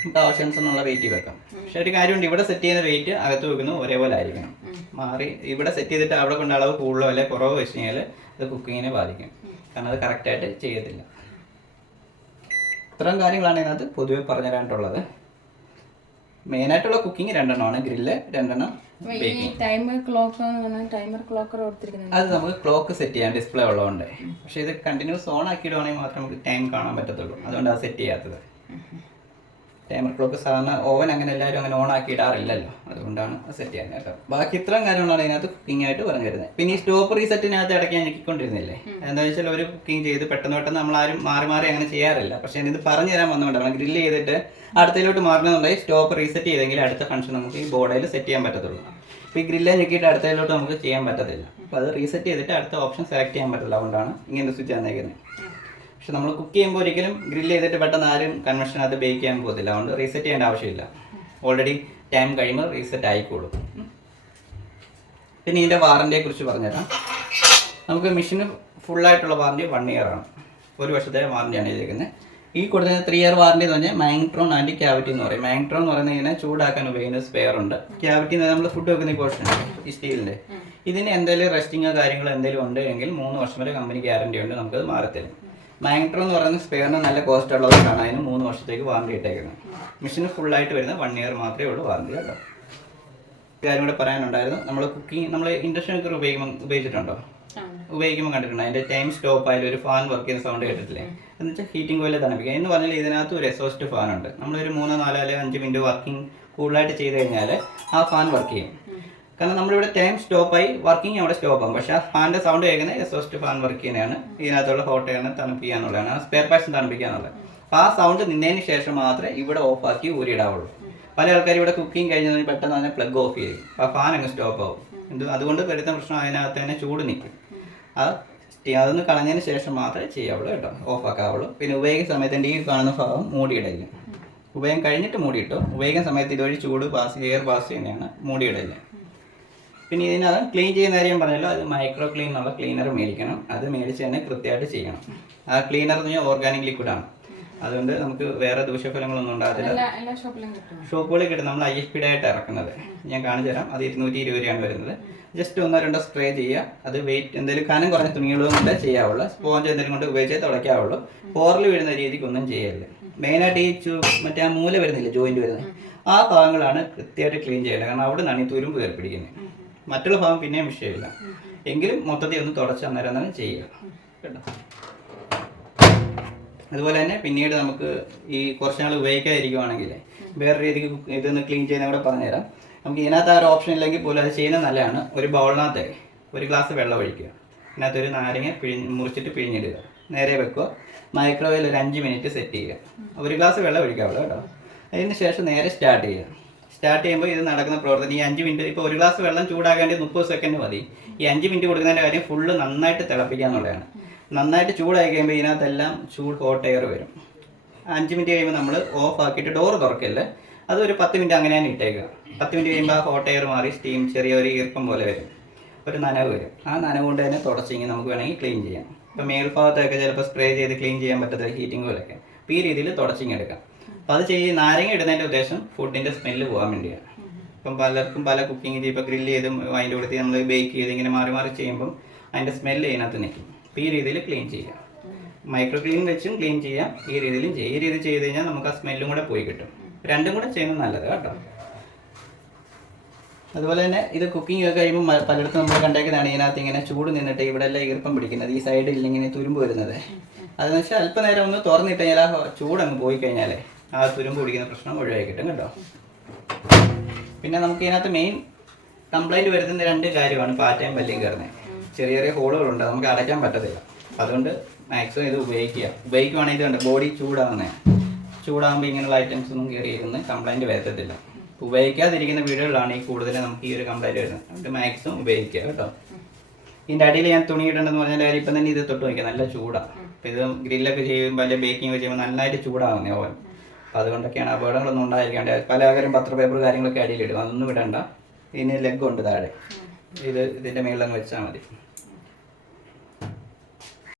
നമുക്ക് ആവശ്യാനുസരണമുള്ള വെയിറ്റ് വെക്കാം. പക്ഷേ ഒരു കാര്യമുണ്ട്, ഇവിടെ സെറ്റ് ചെയ്യുന്ന വെയിറ്റ് അകത്ത് വെക്കുന്നത് ഒരേപോലെ ആയിരിക്കണം. മാറി ഇവിടെ സെറ്റ് ചെയ്തിട്ട് അവിടെ കൊണ്ട് അളവ് കൂടുതലോ അല്ലെങ്കിൽ കുറവോ വെച്ച് കഴിഞ്ഞാൽ അത് കുക്കിങ്ങിനെ ബാധിക്കും. കാരണം അത് കറക്റ്റായിട്ട് ചെയ്യത്തില്ല. ഇത്തരം കാര്യങ്ങളാണ് ഇതിനകത്ത് പൊതുവെ പറഞ്ഞു തരാനായിട്ടുള്ളത്. മെയിനായിട്ടുള്ള കുക്കിംഗ് 2 എണ്ണമാണ്. ഗ്രില്ല് 2 എണ്ണം, ബേക്കിംഗ്. അത് നമുക്ക് ക്ലോക്ക് സെറ്റ് ചെയ്യാൻ ഡിസ്പ്ലേ ഉള്ളതുകൊണ്ട്. പക്ഷേ ഇത് കണ്ടിന്യൂസ് ഓൺ ആക്കിയിടുവാണെങ്കിൽ മാത്രമേ നമുക്ക് ടൈം കാണാൻ പറ്റത്തുള്ളൂ. അതുകൊണ്ട് അത് സെറ്റ് ചെയ്യാത്തത്. ടൈമർ ക്ലോക്ക് സാധാരണ ഓവൻ അങ്ങനെ എല്ലാവരും അങ്ങനെ ഓൺ ആക്കി ഇടാറില്ലല്ലോ. അതുകൊണ്ടാണ് സെറ്റ് ചെയ്യാൻ കേട്ടോ. ബാക്കി ഇത്രയും കാര്യങ്ങളാണ് ഇതിനകത്ത് കുക്കിംഗ് ആയിട്ട് പറഞ്ഞു തരുന്നത്. പിന്നെ ഈ സ്റ്റോപ്പ് റീസെറ്റിനകത്ത് ഇടയ്ക്ക് ഞാൻ ഞെക്കിക്കൊണ്ടിരുന്നില്ലേ. എന്താണെന്ന് വെച്ചാൽ ഒരു കുക്കിംഗ് ചെയ്ത് പെട്ടെന്ന് നമ്മളാരും മാറി അങ്ങനെ ചെയ്യാറില്ല. പക്ഷേ ഇത് പറഞ്ഞു തരാൻ വന്നുകൊണ്ടാണ്. ഗ്രില്ല് ചെയ്തിട്ട് അടുത്തതിലോട്ട് മാറണമെന്നുണ്ടെങ്കിൽ സ്റ്റോപ്പ് റീസെറ്റ് ചെയ്തെങ്കിൽ അടുത്ത ഫംഗ്ഷൻ നമുക്ക് ഈ ബോർഡിൽ സെറ്റ് ചെയ്യാൻ പറ്റത്തുള്ളൂ. ഇപ്പോൾ ഈ ഗ്രില്ല് ഞെക്കിയിട്ട് അടുത്തതിലോട്ട് നമുക്ക് ചെയ്യാൻ പറ്റത്തില്ല. അപ്പോൾ അത് റീസെറ്റ് ചെയ്തിട്ട് അടുത്ത ഓപ്ഷൻ സെലക്ട് ചെയ്യാൻ പറ്റില്ല. അതുകൊണ്ടാണ് ഇങ്ങനെ സ്വിച്ച് തന്നേക്കുന്നത്. പക്ഷെ നമ്മൾ കുക്ക് ചെയ്യുമ്പോൾ ഒരിക്കലും ഗ്രില്ല് ചെയ്തിട്ട് പെട്ടെന്ന് ആരും കൺവെൻഷനകത്ത് ബേക്ക് ചെയ്യാൻ പോകത്തില്ല. അതുകൊണ്ട് റീസെറ്റ് ചെയ്യേണ്ട ആവശ്യമില്ല. ഓൾറെഡി ടൈം കഴിയുമ്പോൾ റീസെറ്റ് ആയിക്കോളും. പിന്നെ ഇതിൻ്റെ വാറൻറ്റിയെ കുറിച്ച് പറഞ്ഞുതരാം. നമുക്ക് മെഷീന് ഫുള്ളായിട്ടുള്ള വാറൻറ്റി 1 ഇയർ ആണ്. 1 വർഷത്തെ വാറൻറ്റിയാണ് ചെയ്തിരിക്കുന്നത്. ഈ കൊടുക്കുന്ന 3 ഇയർ വാറൻറ്റി എന്ന് പറഞ്ഞാൽ മാഗ്നട്രോൺ ആൻഡ് ക്യാവിറ്റി എന്ന് പറയും. മാഗ്നട്രോൺ എന്ന് പറയുന്നത് ഇങ്ങനെ ചൂടാക്കാൻ ഉപയോഗിക്കുന്ന സ്പെയർ ഉണ്ട്. ക്യാവിറ്റി എന്ന് നമ്മൾ ഫുഡ് വെക്കുന്ന ഈ പോർഷനാണ് ഈ സ്റ്റീലിൻ്റെ. ഇതിന് എന്തെങ്കിലും റെസ്റ്റിങ്ങോ കാര്യങ്ങളോ എന്തെങ്കിലും ഉണ്ട് എങ്കിൽ 3 വർഷം വരെ കമ്പനി ഗ്യാരണ്ടി ഉണ്ട്. നമുക്കത് മാറത്തില്ല. മാഗ്നട്രോൺ എന്ന് പറയുന്ന സ്പെയറിന് നല്ല കോസ്റ്റ് ഉള്ളതുകൊണ്ടാണ് അതിന് 3 വർഷത്തേക്ക് വാറൻറ്റി ഇട്ടേക്കുന്നത്. മെഷീന് ഫുള്ളായിട്ട് വരുന്ന 1 ഇയർ മാത്രമേ ഉള്ളൂ വാറൻറ്റി കേട്ടോ. കാര്യം കൂടെ പറയാനുണ്ടായിരുന്നു. നമ്മൾ ഇൻഡക്ഷൻ കുക്കർ ഉപയോഗിച്ചിട്ടുണ്ടോ? ഉപയോഗിക്കുമ്പോൾ കണ്ടിട്ടുണ്ട് അതിൻ്റെ ടൈം സ്റ്റോപ്പ് ആയാലും ഒരു ഫാൻ വർക്ക് ചെയ്യുന്ന സൗണ്ട് കേട്ടിട്ടില്ലേ എന്ന് വെച്ചാൽ ഹീറ്റിംഗ് കോയിലെ തണുപ്പിക്കുക എന്ന് പറഞ്ഞാൽ ഇതിനകത്ത് ഒരു എക്സോസ്റ്റ് ഫാൻ ഉണ്ട്. നമ്മളൊരു 3, 4 അല്ലെങ്കിൽ 5 മിനിറ്റ് വർക്കിംഗ് കൂടുതലായിട്ട് ചെയ്ത് കഴിഞ്ഞാൽ ആ ഫാൻ വർക്ക് ചെയ്യും. കാരണം നമ്മളിവിടെ ടൈം സ്റ്റോപ്പായി വർക്കിംഗ് അവിടെ സ്റ്റോപ്പ് ആകും. പക്ഷേ ആ ഫാനിൻ്റെ സൗണ്ട് കേൾക്കുന്നത് എക്സോസ്റ്റ് ഫാൻ വർക്ക് ചെയ്യുന്നതാണ്. ഇതിനകത്തുള്ള ഹോട്ട് എയറിനെ തണുപ്പിക്കാനുള്ളതാണ്, ആ സ്പെയർ പാർട്സ് തണുപ്പിക്കാനുള്ളത്. അപ്പോൾ ആ സൗണ്ട് നിന്നതിന് ശേഷം മാത്രമേ ഇവിടെ ഓഫാക്കി ഊരിയിടാവുള്ളൂ. പല ആൾക്കാരും ഇവിടെ കുക്കിംഗ് കഴിഞ്ഞാൽ പെട്ടെന്ന് തന്നെ പ്ലഗ് ഓഫ് ചെയ്യും, ആ ഫാൻ അങ്ങ് സ്റ്റോപ്പ് ആവും. അതുകൊണ്ട് വരുന്ന പ്രശ്നം അതിനകത്ത് തന്നെ ചൂട് നിൽക്കും. അതൊന്ന് കളഞ്ഞതിന് ശേഷം മാത്രമേ ചെയ്യാവുള്ളൂ കേട്ടോ, ഓഫാക്കാവുള്ളൂ. പിന്നെ ഉപയോഗിക്കുന്ന സമയത്ത് ഈ കാണുന്ന ഭാഗം മൂടിയിടയില്ല. ഉപയോഗം കഴിഞ്ഞിട്ട് മൂടിയിട്ടോ, ഉപയോഗിക്കുന്ന സമയത്ത് ഇതുവഴി ചൂട് എയർ പാസ് ചെയ്യുന്നതാണ്, മൂടിയിടയില്ല. പിന്നെ ഇതിനകം ക്ലീൻ ചെയ്യുന്ന കാര്യം പറഞ്ഞല്ലോ, അത് മൈക്രോ ക്ലീൻ എന്നുള്ള ക്ലീനർ മേടിക്കണം. അത് മേടിച്ച് തന്നെ കൃത്യമായിട്ട് ചെയ്യണം. ആ ക്ലീനർ എന്ന് പറഞ്ഞാൽ ഓർഗാനിക് ലിക്വിഡാണ്. അതുകൊണ്ട് നമുക്ക് വേറെ ദൂഷ്യഫലങ്ങളൊന്നും ഉണ്ടാകത്തില്ല. ഷോപ്പുകളിൽ കിട്ടും. നമ്മൾ IFBD ആയിട്ട് ഇറക്കുന്നത് ഞാൻ കാണിച്ചു തരാം. അത് 220 രൂപയാണ് വരുന്നത്. ജസ്റ്റ് 1-2 സ്പ്രേ ചെയ്യുക. അത് വെയിറ്റ് എന്തെങ്കിലും കനം കുറഞ്ഞ തുണികളും കൊണ്ട് ചെയ്യാവുള്ളൂ. സ്പോഞ്ച് എന്തെങ്കിലും കൊണ്ട് ഉപയോഗിച്ചേ തുടയ്ക്കാവുള്ളൂ. പോറിൽ വീഴുന്ന രീതിക്കൊന്നും ചെയ്യരുത്. മെയിനായിട്ട് ഈ മറ്റേ ആ മൂല വരുന്നില്ല, ജോയിൻറ്റ് വരുന്നത്, ആ ഭാഗങ്ങളാണ് കൃത്യമായിട്ട് ക്ലീൻ ചെയ്യേണ്ടത്. കാരണം അവിടെ നിന്നാണ് ഈ തുരുമ്പ് കയറിപ്പിടിക്കുന്നത്. മറ്റുള്ള ഭാഗം പിന്നെയും വിഷയമില്ല. എങ്കിലും മൊത്തത്തിൽ ഒന്ന് തുടച്ച് അന്നേരം ചെയ്യുക കേട്ടോ. അതുപോലെ തന്നെ പിന്നീട് നമുക്ക് ഈ കുറച്ച് നാൾ ഉപയോഗിക്കാതിരിക്കുവാണെങ്കിൽ വേറെ രീതിക്ക് ഇതൊന്ന് ക്ലീൻ ചെയ്യുന്ന കൂടെ പറഞ്ഞുതരാം. നമുക്ക് ഇതിനകത്ത് ആ ഒരു ഓപ്ഷൻ ഇല്ലെങ്കിൽ പോലും അത് ചെയ്യുന്നത് നല്ലതാണ്. ഒരു ബൗളിനകത്ത് 1 ഗ്ലാസ് വെള്ളം ഒഴിക്കുക. ഇതിനകത്ത് ഒരു നാരങ്ങ മുറിച്ചിട്ട് പിഴിഞ്ഞിടുക. നേരെ വെക്കുക. മൈക്രോവേവിൽ ഒരു 5 മിനിറ്റ് സെറ്റ് ചെയ്യുക. 1 ഗ്ലാസ് വെള്ളം ഒഴിക്കാവുള്ളൂ കേട്ടോ. അതിന് ശേഷം നേരെ സ്റ്റാർട്ട് ചെയ്യുക. സ്റ്റാർട്ട് ചെയ്യുമ്പോൾ ഇത് നടക്കുന്ന പ്രവർത്തനം ഈ 5 മിനിറ്റ്, ഇപ്പോൾ 1 ഗ്ലാസ് വെള്ളം ചൂടാകാൻ 30 സെക്കൻഡ് മതി. ഈ 5 മിനിറ്റ് കൊടുക്കുന്നതിൻ്റെ കാര്യം ഫുള്ള് നന്നായിട്ട് തിളപ്പിക്കുക എന്നുള്ളതാണ്. നന്നായിട്ട് ചൂടായി കഴിയുമ്പോൾ ഇതിനകത്തെല്ലാം ഹോട്ട് എയർ വരും. 5 മിനിറ്റ് കഴിയുമ്പോൾ നമ്മൾ ഓഫ് ആക്കിയിട്ട് ഡോറ് തുറക്കല്ലേ, അതൊരു 10 മിനിറ്റ് അങ്ങനെ തന്നെ ഇട്ടേക്കുക. 10 മിനിറ്റ് കഴിയുമ്പോൾ ആ ഹോട്ട് എയർ മാറി സ്റ്റീം ചെറിയൊരു ഈർപ്പം പോലെ വരും, ഒരു നനവ് വരും. ആ നനവ് കൊണ്ട് തന്നെ തുടച്ചിങ്ങനെ നമുക്ക് വേണമെങ്കിൽ ക്ലീൻ ചെയ്യാം. ഇപ്പോൾ മേൽഭാഗത്തൊക്കെ ചിലപ്പോൾ സ്പ്രേ ചെയ്ത് ക്ലീൻ ചെയ്യാൻ പറ്റത്തില്ല, ഹീറ്റിംഗ് പോലെയൊക്കെ. അപ്പോൾ ഈ രീതിയിൽ തുടച്ചിങ്ങെടുക്കാം. അപ്പോൾ അത് നാരങ്ങ ഇടുന്നതിൻ്റെ ഉദ്ദേശം ഫുഡിൻ്റെ സ്മെല്ല് പോകാൻ വേണ്ടിയാണ്. ഇപ്പം പലർക്കും പല കുക്കിംഗ് ചെയ്യും. ഇപ്പോൾ ഗ്രില്ല് ചെയ്തും അതിൻ്റെ കൂടെ നമ്മൾ ബേക്ക് ചെയ്ത് ഇങ്ങനെ മാറി മാറി ചെയ്യുമ്പം അതിൻ്റെ സ്മെല്ല് ഇതിനകത്ത് നിൽക്കും. അപ്പോൾ ഈ രീതിയിൽ ക്ലീൻ ചെയ്യാം. മൈക്രോ ക്ലീൻ വെച്ചും ക്ലീൻ ചെയ്യാം, ഈ രീതിയിലും ചെയ്യാം. ഈ രീതി ചെയ്ത് കഴിഞ്ഞാൽ നമുക്ക് ആ സ്മെല്ലും കൂടെ പോയി കിട്ടും. രണ്ടും കൂടെ ചെയ്യുന്നത് നല്ലത് കേട്ടോ. അതുപോലെ തന്നെ ഇത് കുക്കിംഗ് ഒക്കെ കഴിയുമ്പോൾ പലയിടത്തും നമ്മൾ കണ്ടേക്കുന്നതാണ് ഇതിനകത്ത് ഇങ്ങനെ ചൂട് നിന്നിട്ട് ഇവിടെ എല്ലാം ഈർപ്പം പിടിക്കുന്നത്, ഈ സൈഡിൽ ഇങ്ങനെ തുരുമ്പ് വരുന്നത്. അതെന്ന് വെച്ചാൽ അല്പനേരം ഒന്ന് തുറന്നിട്ട് കഴിഞ്ഞാൽ ആ ചൂടങ്ങ് പോയി കഴിഞ്ഞാലേ ആ തുരുമ്പ് പിടിക്കുന്ന പ്രശ്നം ഒഴിവായി കിട്ടും കേട്ടോ. പിന്നെ നമുക്ക് ഇതിനകത്ത് മെയിൻ കംപ്ലൈൻറ്റ് വരുന്ന 2 കാര്യമാണ് പാറ്റയും പല്ലിയും കയറുന്നത്. ചെറിയ ചെറിയ ഹോളുകളുണ്ട്, നമുക്ക് അടയ്ക്കാൻ പറ്റത്തില്ല. അതുകൊണ്ട് മാക്സിമം ഇത് ഉപയോഗിക്കുവാണെങ്കിൽ ഇതുണ്ട് ബോഡി ചൂടാകുമ്പോൾ ഇങ്ങനെയുള്ള ഐറ്റംസ് ഒന്നും കയറിയിരുന്ന് കംപ്ലൈൻറ്റ് വരുത്തത്തില്ല. ഉപയോഗിക്കാതിരിക്കുന്ന വീടുകളിലാണ് ഈ കൂടുതൽ നമുക്ക് ഈ ഒരു കംപ്ലൈൻറ്റ് വരുന്നത്. അതുകൊണ്ട് മാക്സിമം ഉപയോഗിക്കുക കേട്ടോ. ഇതിൻ്റെ അടിയിൽ ഞാൻ തുണി ഇടേണ്ടതെന്ന് പറഞ്ഞാൽ ഇപ്പം തന്നെ ഇത് തൊട്ട് നോക്കിയാൽ നല്ല ചൂടാണ്. അപ്പോൾ ഇത് ഗ്രില്ലൊക്കെ ചെയ്യുമ്പോൾ അല്ലെങ്കിൽ ബേക്കിംഗ് ഒക്കെ ചെയ്യുമ്പോൾ നന്നായിട്ട് ചൂടാകുന്നേ ഓവൻ. അപ്പോൾ അതുകൊണ്ടൊക്കെയാണ് അപകടങ്ങളൊന്നും ഉണ്ടായിരിക്കേണ്ട. പല ആൾക്കാരും പത്ര പേപ്പർ കാര്യങ്ങളൊക്കെ അടിയിലിടും, അതൊന്നും ഇടണ്ട. ഇതിന് ലെഗ് ഉണ്ട് താഴെ, ഇതിൻ്റെ മേളിലങ്ങ് വെച്ചാൽ മതി.